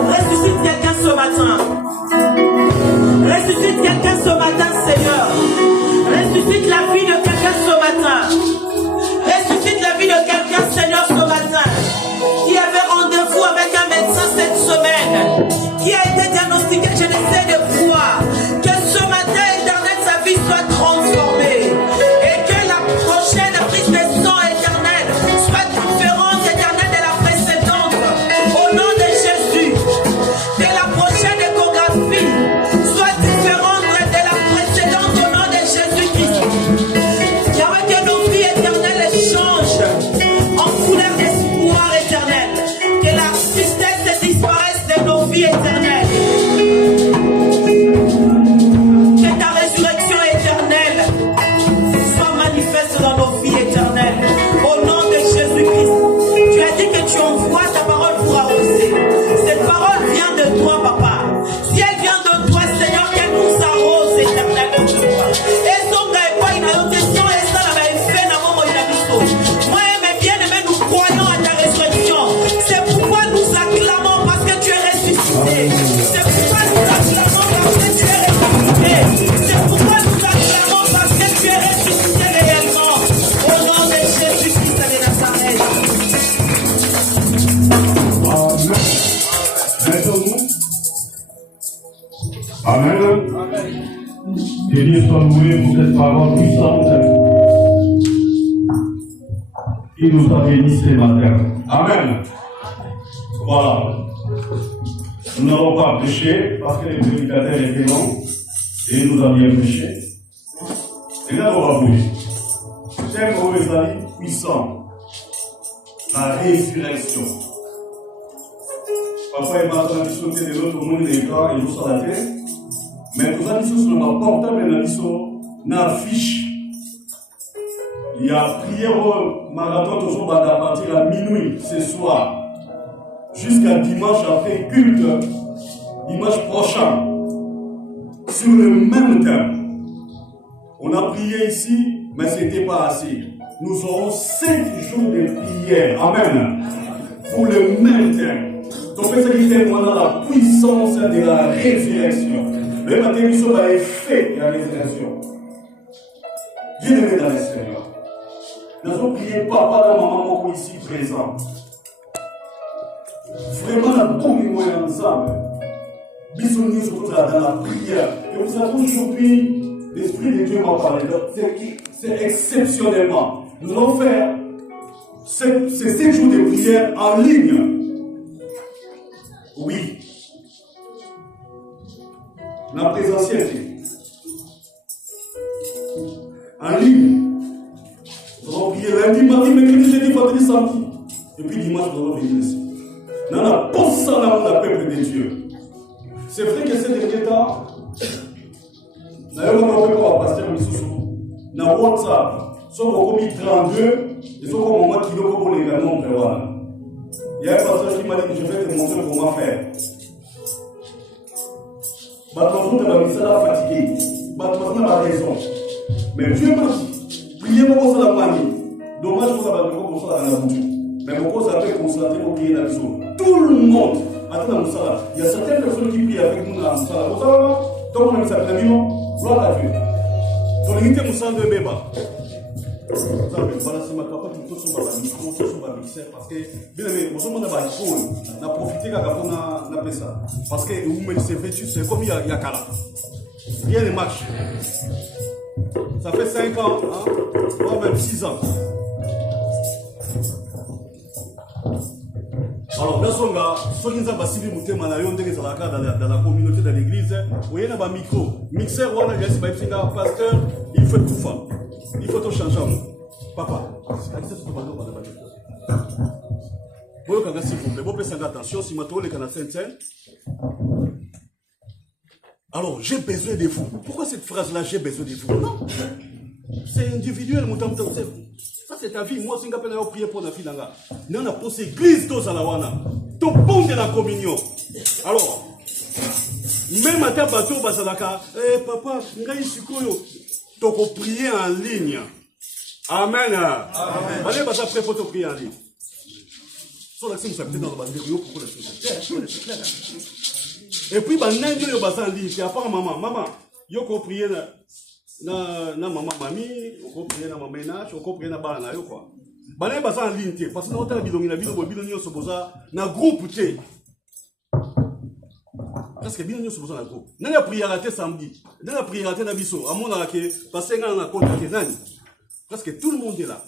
Ressuscite quelqu'un ce matin. Ressuscite quelqu'un ce matin, Seigneur. Ressuscite la vie de quelqu'un ce matin. Ressuscite la vie de quelqu'un, Seigneur, ce matin. Qui avait rendez-vous avec un médecin cette semaine. Qui a été diagnostiqué, je ne sais de quoi. Que ce matin, éternel, sa vie soit transformée. Et que la prochaine prise de sang éternelle soit différente, éternelle, de la précédente. Au nom de Jésus. Que la prochaine échographie soit différente de la précédente au nom de Jésus-Christ. Yahweh, que nos vies louer pour cette parole puissante qui nous a bénis ce matin. Amen. Voilà. Nous n'avons pas prêché parce que les prédicateurs étaient longs et il nous a bien prêché. Et là, on va bouger. C'est un mauvais ami puissant. La résurrection. Parfois, il m'a dit sauter de l'autre monde des corps et nous sur la terre. Mais nous avons dit sur ma portable et nous avons dit sur l'affiche. Il y a prière au marathon toujours à partir à minuit ce soir. Jusqu'à dimanche après culte, dimanche prochain, sur le même thème. On a prié ici, mais ce n'était pas assez. Nous aurons 5 jours de prière. Amen. Pour le même thème. Donc, c'est ce qui témoigne la puissance de la résurrection. Le matin, nous sommes à l'effet de la résurrection. Bien aimé dans le Seigneur. Nous avons prié papa, maman, ici présent. Vraiment, la bonne moyen ensemble. Bisous, surtout dans la prière. Et vous savez, aujourd'hui, l'Esprit de Dieu m'a parlé. C'est exceptionnellement. Nous allons faire ces 5 jours de prière en ligne. Oui. La présentialité. En ligne. Nous allons prier lundi, mardi, mercredi, jeudi, vendredi, samedi. Et puis dimanche, nous allons venir ici. Dans la poste dans le peuple de Dieu. C'est vrai que c'est des temps. D'ailleurs, on va pas passer dans WhatsApp. Sauf qu'on a mis 32 et sauf qu'on a mis pour les nombres. Il y a un pasteur qui m'a dit que je vais te montrer comment faire. Maintenant, tu as mis ça fatigué. Maintenant, tu as raison. Mais Dieu m'a dit, priez pour ça la manie. Dommage pour ça dans la bouche. Mais pourquoi ça peut constater pour prier la maison? Tout le monde. Attends, Moussala. Il y a certaines personnes qui prient avec nous dans la Moussala. Moussala, tant qu'on a mis ça plein de gloire à Dieu. Donc, il y a Moussala de Béba. Voilà, c'est ma papa qui tout sur ma micro, tout sur ma mixeur. Parce que, bien aimé, nous sommes dans la micro. On a profité quand on a fait ça. Parce que vous me laissez vêtu, c'est comme il y a Kala. Rien ne marche. Ça fait 5 ans, hein, même 6 ans. Alors, ceux qui ont passé dans la communauté de l'église, vous voyez un micro, mixeur, pasteur, il faut tout faire. Il faut tout changer. Papa, s'il vous plaît, vous pouvez faire attention, si je suis dans scène. Alors, j'ai besoin de vous. Pourquoi cette phrase-là, j'ai besoin de vous? Non, c'est individuel, mon temps. Ça, c'est ta vie. Moi, si je suis prier pour la fille, nous avons posé l'église dans la wana. Ton bon de la communion. Alors, même à ta bateau, Bazalaka, papa, tu peux prier en ligne. Amen. Amen. Allez, vas-y, après, pour te prier en ligne. Sur la scène, vous savez, dans le bazar, pourquoi la chose. Et puis, il y a un bazar en ligne. Et après, maman, il y a un prier na maman mami, on prier na maman ménage, on prier na bana yo quoi. Bana bazar en ligne parce que na hôtel bidongi na bidongi so boza na groupe té. Parce que bidongi so boza na groupe. Na la prière raté samedi. Na la prière raté na biso, amona ke parce que na contacté nani. Parce que tout le monde est là.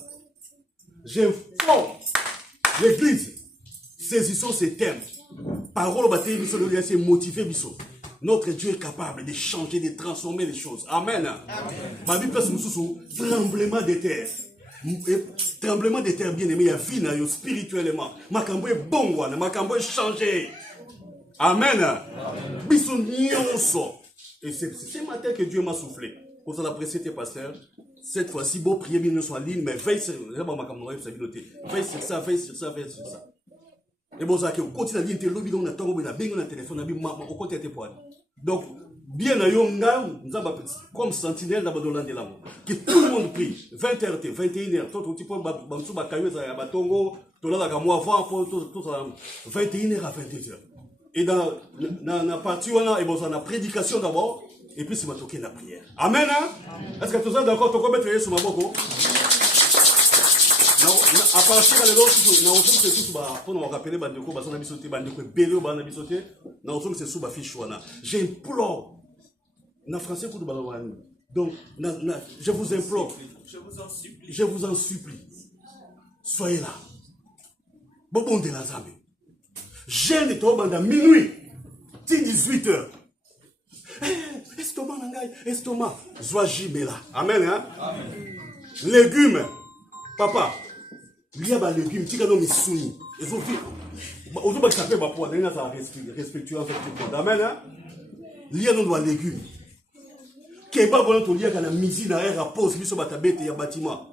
J'informe l'église. Saisissons ces thèmes. Parole bataille biso le c'est motiver biso. Notre Dieu est capable de changer, de transformer les choses. Amen. Ma vie place nous tremblement de terre. Tremblement de terre bien aimé, il y a vie spirituellement. Ma cambo est bon, ma cambo est changé. Amen. Bisou nyonso. Et c'est ce matin que Dieu m'a soufflé. Pour ça, après c'était pasteur. Cette fois-ci, bon, priez bien sur la ligne, mais veille sur ça. Veille sur ça. Et bon, ça, on continue à dire que l'objet de la téléphone, on continue à te donc, bien à Yonga, nous avons comme sentinelle dans le land de l'amour. Que tout le monde prie. 20h, 21h, tout le monde a batongo, tout le monde a moi avant, tout 21h à 22h. Et dans la partie où on a la prédication d'abord, et puis c'est ma toquée la prière. Amen. Est-ce que tout ça d'accord, tu peux mettre sur ma boko? À partir de l'autre, nous avons fait tout pour nous rappeler Bandeko, parce qu'on a bisoté Bandeko, Bélo, on a bisoté, nous avons fait tout fiche. J'implore, dans le français, pour nous Donc, je vous implore, je vous en supplie, soyez là. Bon de la Zambie. Jeune est au à minuit, 18h. Estomac, estomac. Zouajibela. Amen, hein? Amen. Légumes. Papa, il y a des légumes, tu as mis souni. Ils ont dit, on doit s'appeler ma poids, respectueux avec tout le monde. Amen, hein? Il y a des légumes. Keba, bon, on dit qu'il y a la misi dans l'air à pause, il y a un bâtiment.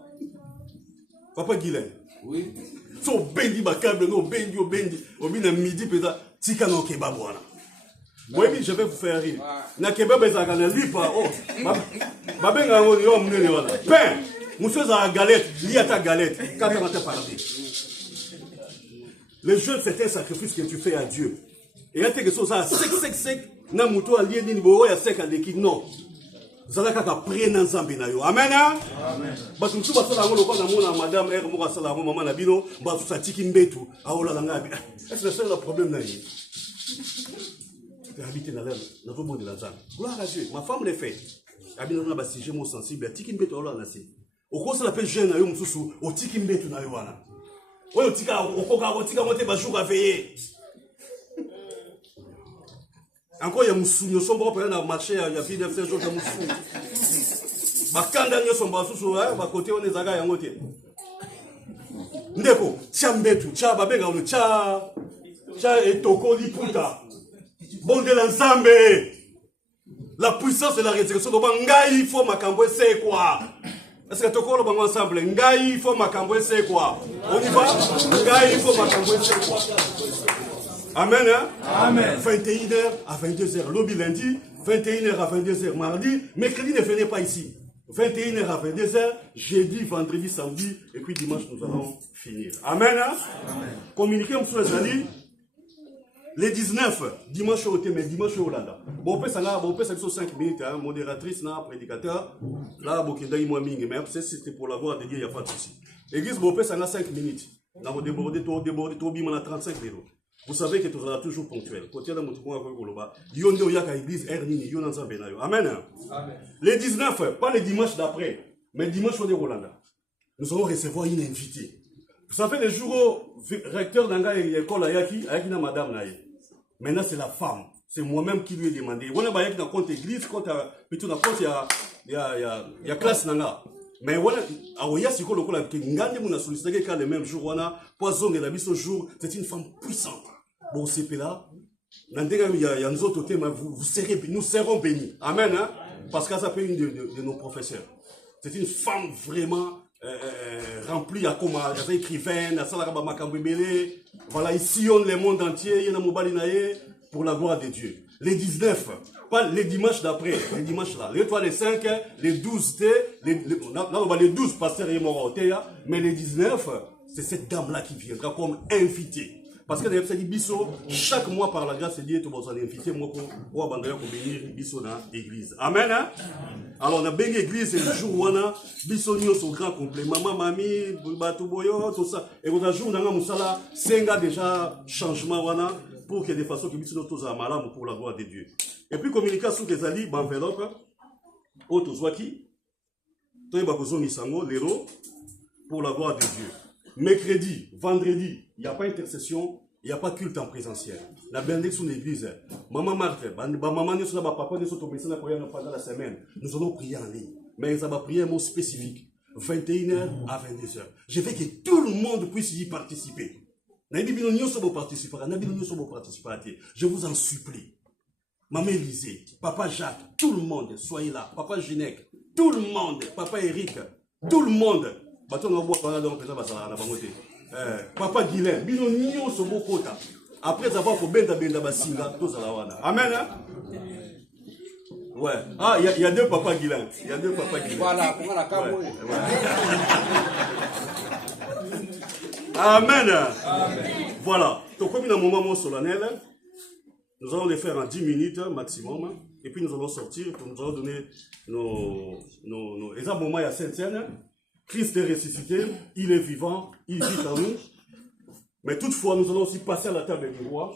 Papa Guilain. Oui. So bendi bakable no bendi au bina midi pesa tika no kebab wana. Oui, je vais vous faire rire. Na kebab ezaka na lipa oh. Babenga ngo yo mnene wana. Pain, monsieur za galette, liata galette, quand on t'a parlé. Le jeûne c'est un sacrifice que tu fais à Dieu. Et il y a quelque chose ça sec na muto alié ni bo ya sec aleki non. Zalaka ka prena nzambe na yo. Amen. Amen. Batu tu basala ngo lokona mona madame er mo kasala ngo mama na bino ba tu satiki mbetu aola langa bi. Est-ce que c'est le problème na yi? Tu habites dans l'air, dans le monde de la Zambie. Gloire à Dieu. Ma femme le fait. Abino na ba sujet mo sensible tiki mbetu aola na si. Au quoi ça l'appelle jeune na yo mususu o tiki mbetu na yo wana. Oyo tika okoka tika mote ba jour à veiller. Encore il y a Moussou, sombo pour aller marché, il y a plus de 5 jours de Moussou. Bakanda nyo sombo susu hein, ba côté on est zaga yango te. Ndeko, chambetu, cha babenga on cha etoko liputa. Bon de l'ensemble. La puissance et la résurrection de ngai il faut makambo c'est quoi? Est-ce que toko lo bango ensemble ngai il faut makambo c'est quoi? On y va? Ngai il faut makambo c'est quoi? Amen, hein? Amen. 21h à 22h, lobby lundi, 21h à 22h mardi, mercredi ne venez pas ici. 21h à 22h, jeudi, vendredi, samedi, et puis dimanche nous allons finir. Amen, hein? Amen. Communiquez sur les amis. Les 19, dimanche au thème, dimanche au Hollande. Bon, on peut ça 5 minutes, hein? Modératrice, prédicateur. Là, Bokindaï, moi, ming, mais c'était pour la gloire de Dieu, il n'y a pas de souci. L'église, bon, on peut ça 5 minutes. Là, on déborder, tout, bim, on a 35 euros. Vous savez que tu seras toujours ponctuel. Amen. Les 19, pas les dimanches d'après, mais le dimanche au Rolanda. Nous allons recevoir une invitée. Vous savez, les jours où le recteur d'Anga et l'école Ayaki, avec une madame Naye. Maintenant, c'est la femme. C'est moi-même qui lui ai demandé. On a pas dans compte église, plutôt dans compte il y a classe Nanga. Mais voilà, Aoya Siko Lokola, qui ngande mon sollicité car le même jour, on a poison et la mise au jour, c'est une femme puissante. Bon, c'est là, il y a nous autres thèmes, nous serons bénis. Amen, hein? Parce que ça peut être une de nos professeurs. C'est une femme vraiment remplie à comme écrivaine, à Salakaba Makambébélé. Voilà, il sillonne le monde entier, il y a Mobalinaye pour la gloire de Dieu. Les 19, pas les dimanches d'après, les dimanches là. Les 3, les 5, les 12, les 12 pasteurs et Morotéa, mais les 19, c'est cette dame-là qui viendra comme invitée. Parce que les dit biso chaque mois par la grâce de Dieu tu vas inviter moi pour abandoner pour venir biso dans l'église. Amen. Hein? Alors on a bien l'église le jour où on a biso nous son grand complet maman mami batu boyo tout ça et on a jour dans musala senga déjà changement wana pour que de façon que biso tous à malam pour la gloire de Dieu. Et puis communication des alliés enveloppe auto zwaki toi ba kozo misango lero pour la gloire de Dieu. Mercredi, vendredi, il n'y a pas intercession, il n'y a pas culte en présentiel. La bénédiction de l'église, maman Marthe, maman ne soit pas papa ne soit pas pendant la semaine. Nous allons prier en ligne. Mais ça va prier un mot spécifique. 21h à 22h. Je veux que tout le monde puisse y participer. Je vous en supplie. Maman Élisée, papa Jacques, tout le monde, soyez là. Papa Ginec, tout le monde, papa Eric, tout le monde. Papa Guilain, bino nyo sobo kota. Après avoir fait benda basinga, tout ça là. Amen. Ouais. Ah, il y a deux papas Guilain. Il y a deux papas Guilain. Voilà, pour la camo. Amen. Voilà. Donc comme il y a un moment solennel, nous allons les faire en 10 minutes maximum. Et puis nous allons sortir, nous allons donner nos... Et à un moment, il y a Sainte-Seine. Christ est ressuscité, il est vivant, il vit en nous. Mais toutefois, nous allons aussi passer à la table du roi.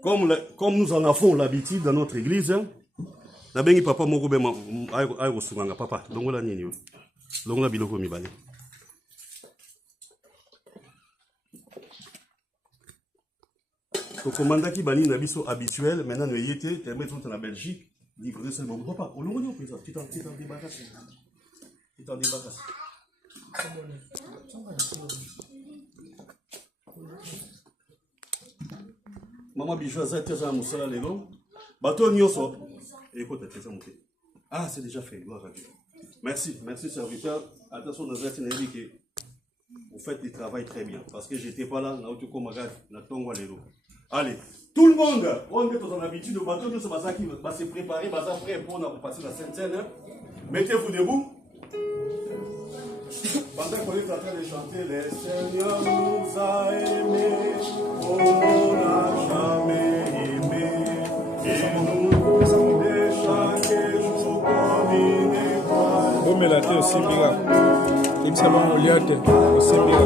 Comme nous en avons l'habitude dans notre église, Nabengi papa moko be ayo sunganga papa longola nini yo longola biloko mibale Commandaki bani na biso habituel maintenant nous y était tellement tout en Belgique livrer seulement papa au longo tu t'en débarrasses Maman Bijou ça était ça musala lelo bato nyoso écoute ça monter ah c'est déjà fait gloire à Dieu merci serviteur attention dans cette année que vous faites du travail très bien parce que j'étais pas là na auto komaga na tongwa lelo. Allez, tout le monde, on est dans l'habitude de bateau, nous sommes qui va se préparer, va s'apprêter pour passer la Sainte Seine. Mettez-vous debout. Pendant qu'on est en train de chanter, le Seigneur nous a aimés, on n'a jamais aimé, et nous de chaque jour comme une étoile. Bon, mais la terre aussi, Mira. Il me semble qu'on y a aussi, Mira.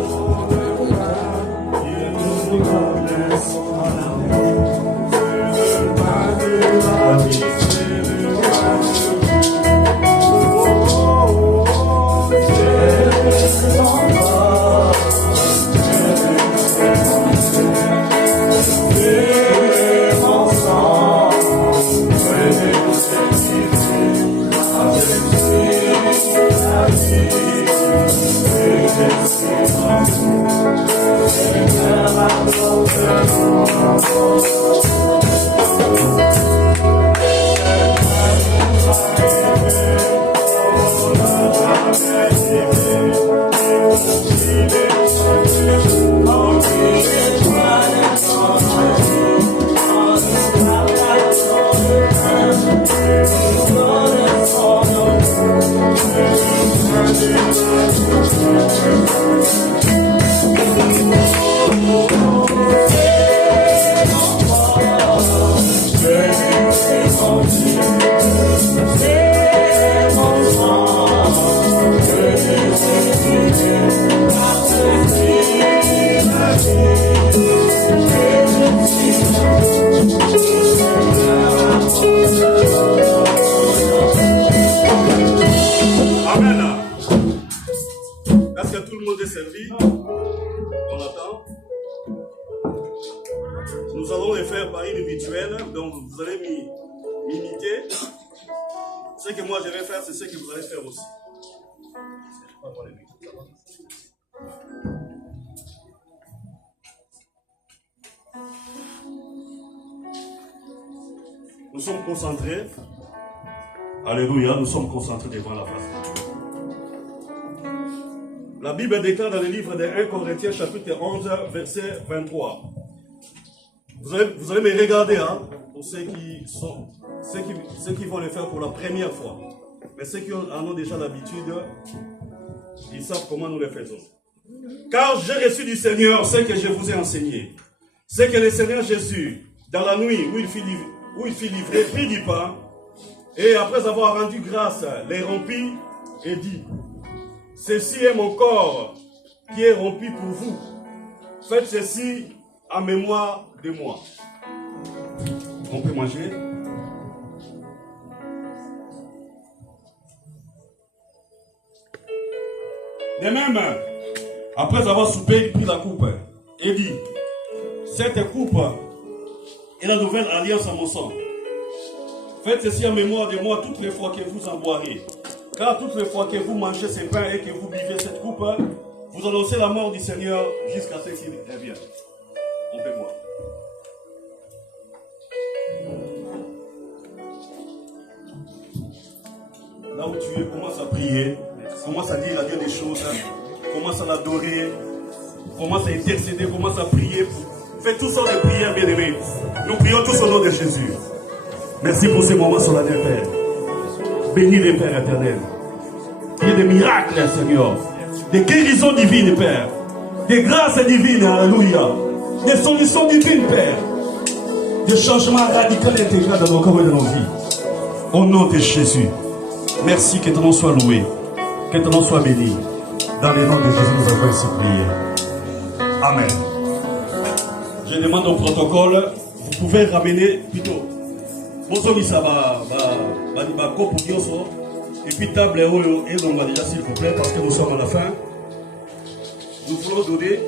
Nous sommes concentrés. Alléluia, nous sommes concentrés devant la face de Dieu. La Bible déclare dans le livre de 1 Corinthiens chapitre 11 verset 23. Vous allez me regarder, hein, pour ceux qui vont le faire pour la première fois. Mais ceux qui en ont déjà l'habitude, ils savent comment nous le faisons. Car j'ai reçu du Seigneur ce que je vous ai enseigné. C'est que le Seigneur Jésus, dans la nuit où il fit livrer, prit du pain, et après avoir rendu grâce, les rompit et dit, ceci est mon corps qui est rompu pour vous. Faites ceci en mémoire de moi. On peut manger. De même, après avoir soupé, il prit la coupe et dit, cette coupe est la nouvelle alliance à mon sang. Faites ceci en mémoire de moi toutes les fois que vous en boirez. Car toutes les fois que vous mangez ce pain et que vous buvez cette coupe, vous annoncez la mort du Seigneur jusqu'à ce qu'il revienne. On peut boire. Là où tu es, commence à prier, commence à dire à Dieu des choses, commence à l'adorer, commence à intercéder, commence à prier. Faites toutes sortes de prières, bien-aimés. Nous prions tous au nom de Jésus. Merci pour ces moments solennels, Père. Bénis les Pères éternels. Il y a des miracles, Seigneur. Des guérisons divines, Père. Des grâces divines, alléluia. Des solutions divines, Père. Des changements radicaux et intégrés dans nos corps et dans nos vies. Au nom de Jésus. Merci que ton nom soit loué. Que ton nom soit béni. Dans le nom de Jésus, nous avons ainsi prié. Amen. Je demande au protocole, vous pouvez ramener plutôt. Et puis table et on va déjà s'il vous plaît parce que nous sommes à la fin. Nous voulons donner.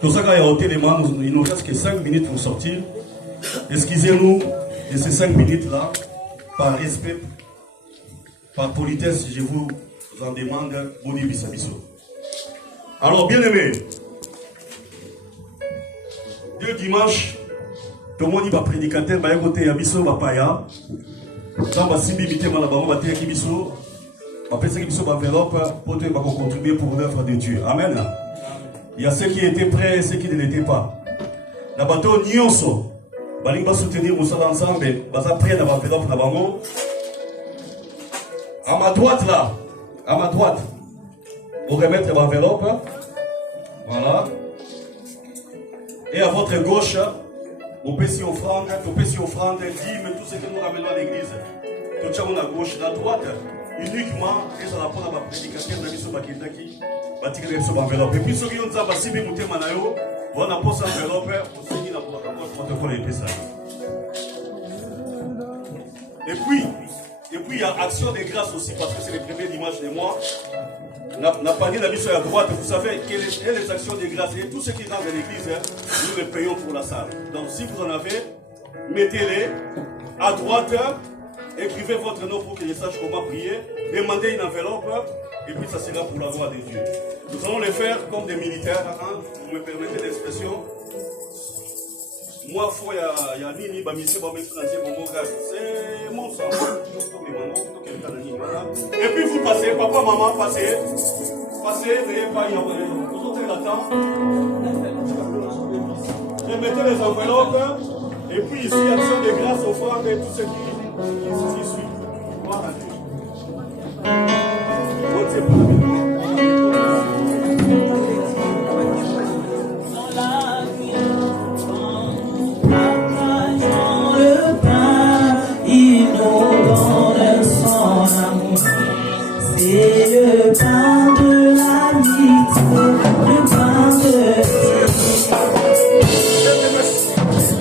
Tout ça quand il y a ôté les mains, il nous reste que 5 minutes pour sortir. Excusez-nous de ces 5 minutes là, par respect, par politesse, je vous en demande Boni Bissabiso. Alors bien aimé, 2 dimanches, tout le monde va prédicateur, va écouter Abisso, va paya. Dans ma simbi bité malabaron, va dire Kibisso, va penser Kibisso va enveloppe pour te contribuer pour l'œuvre de Dieu. Amen. Il y a ceux qui étaient prêts et ceux qui ne l'étaient pas. La bateau Nyonso, va soutenir nous ensemble, va prêt dans l'enveloppe d'abord. À ma droite là, à ma droite, vous remettre l'enveloppe. Voilà. Et à votre gauche, vous pouvez offrande, dîmes, tout ce que nous ramenons à l'église. Tout ça, on a gauche, à droite, uniquement, et ça répond à ma prédication de l'Abisso Bakindaki, bâtir l'Abisso Enveloppe. Et puis, ceux qui ont dit, si vous avez Manayo, on a posé l'enveloppe, on s'est dit dans votre protocole et ça. Et puis, il y a action de grâce aussi, parce que c'est le premier dimanche de mois. On a parlé de la mission à droite, vous savez quelles sont les actions de grâce. Et tout ce qui rentre dans l'église, nous les payons pour la salle. Donc si vous en avez, mettez-les à droite, écrivez votre nom pour que je sache comment prier, demandez une enveloppe, et puis ça sera pour la gloire de Dieu. Nous allons les faire comme des militaires, hein, vous me permettez l'expression. Moi, il y a Nini, c'est mon sang. Et puis vous passez, papa, maman, passez, n'ayez pas vous ôtez la temps. Et mettez les enveloppes. Et puis ici, action de grâce, offrande et tout ce qui suit. Voilà. C'est le pain de l'amitié, le pain de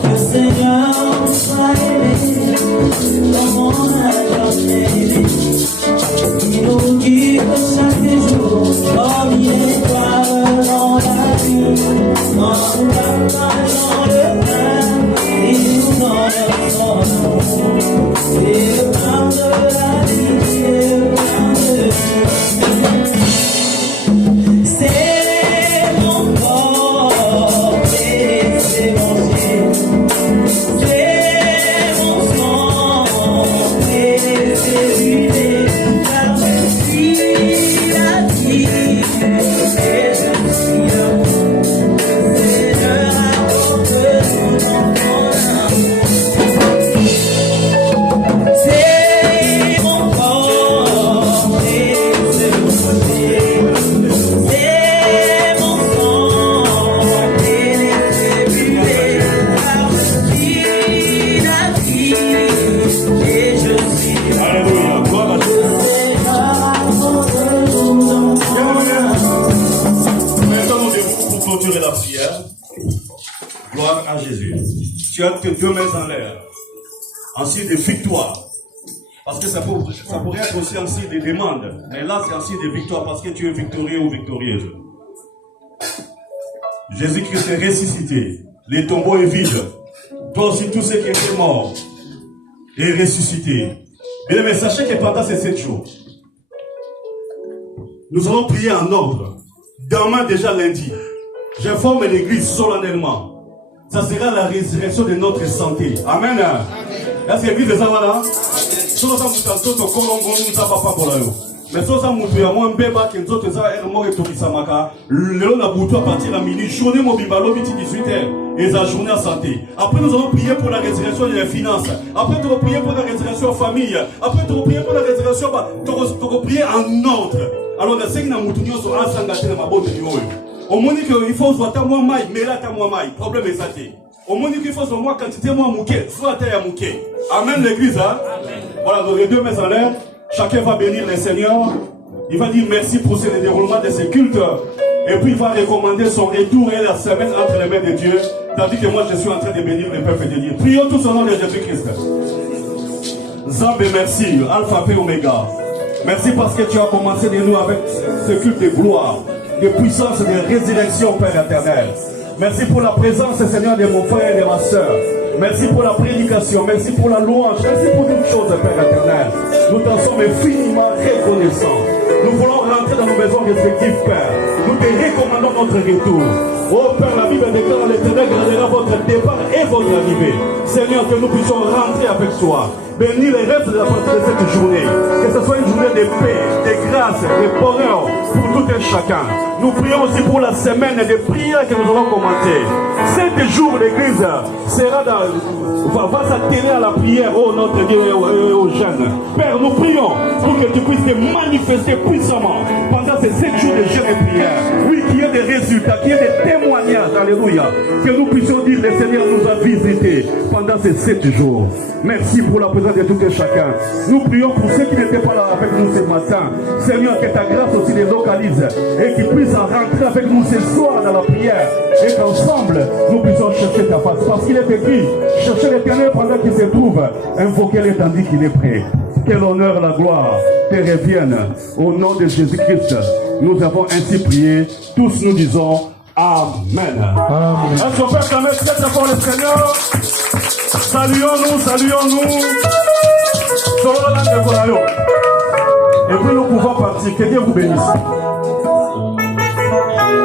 le Seigneur soit aimé, comme on a jamais aimé. Il nous guide chaque jour, comme il est dans la vie. En nous partageant le pain, il nous donne son amour. C'est le pain de l'amitié, le pain de c'est mon corps et c'est mon Dieu, c'est mon sang et c'est l'idée, car je suis la vie et je suis l'amour, le Seigneur apporte son enfant. C'est mon corps et c'est mon Dieu. C'est mon sang et les brûlés, car je suis la vie et je suis Alléluia, gloire à Dieu. Maintenant, nous devons pour clôturer la prière. Gloire à Jésus. Tu as tes 2 mains en l'air, en signe de victoire. Parce que ça pourrait être aussi un signe de demande. Mais là, c'est un signe de victoire parce que tu es victorieux ou victorieuse. Jésus-Christ est ressuscité. Le tombeau est vide. Toi aussi, tous ceux qui étaient morts est ressuscité. Bien, mais sachez que pendant ces 7 jours, nous allons prier en ordre. Demain, déjà lundi, j'informe l'église solennellement. Ça sera la résurrection de notre santé. Amen. Est-ce que l'église est ça là? Mais si vous avez un bébé qui est mort et le na boutou à partir de la minute, journée mobile, 18h, et la journée à santé. Après, nous allons prier pour la résurrection des finances. Après, nous allons prier pour la résurrection de la famille. Après, nous allons prier pour la résurrection, nous allons prier en ordre. Alors, nous allons prier pour la résurrection de la famille. On m'a dit qu'il faut voir ta moi maille, mais là ta moi maille. Problème est ça. On m'a dit qu'il faut voir moi quantité moi mouquet, soit ta mouquet. Amen l'église, hein? Voilà, donc les 2 mains en l'air. Chacun va bénir le Seigneur. Il va dire merci pour le déroulement de ces cultes. Et puis il va recommander son retour et la semaine entre les mains de Dieu. Tandis que moi je suis en train de bénir le peuple de Dieu. Prions tous au nom de Jésus-Christ. Zambé, merci. Alpha et Omega. Merci parce que tu as commencé de nous avec ce culte de gloire, de puissance et de résurrection, Père éternel. Merci pour la présence, Seigneur, de mon frère et de ma soeur. Merci pour la prédication, merci pour la louange, merci pour toutes choses, Père éternel. Nous t'en sommes infiniment reconnaissants. Nous voulons rentrer dans nos maisons respectives, Père. Nous te recommandons notre retour. Oh Père, la Bible déclare l'Éternel gardera votre départ et votre arrivée. Seigneur, que nous puissions rentrer avec toi. Bénis les restes de la partie de cette journée. Que ce soit une journée de paix, de grâce, de bonheur pour tout et chacun. Nous prions aussi pour la semaine de prière que nous allons commencer. 7 jours, l'Église va s'atteler à la prière, oh notre Dieu, et aux jeunes. Père, nous prions pour que tu puisses te manifester puissamment pendant ces 7 jours de jeûne et prière. Oui, qu'il y ait des résultats, qu'il y ait des témoignages, alléluia. Que nous puissions dire, le Seigneur nous a visités pendant ces 7 jours. Merci pour la présence de tout et chacun. Nous prions pour ceux qui n'étaient pas là avec nous ce matin. Seigneur, que ta grâce aussi les localise et qu'ils puissent rentrer avec nous ce soir dans la prière et qu'ensemble nous puissions chercher ta face. Parce qu'il est écrit, cherchez l'Éternel pendant qu'il se trouve, invoquez-le tandis qu'il est prêt. Que l'honneur, la gloire te reviennent au nom de Jésus-Christ. Nous avons ainsi prié. Tous nous disons Amen. Amen. Est-ce qu'on peut acclamer très très fort le Seigneur? Saluons-nous, saluons-nous. Et puis nous pouvons partir. Que Dieu vous bénisse.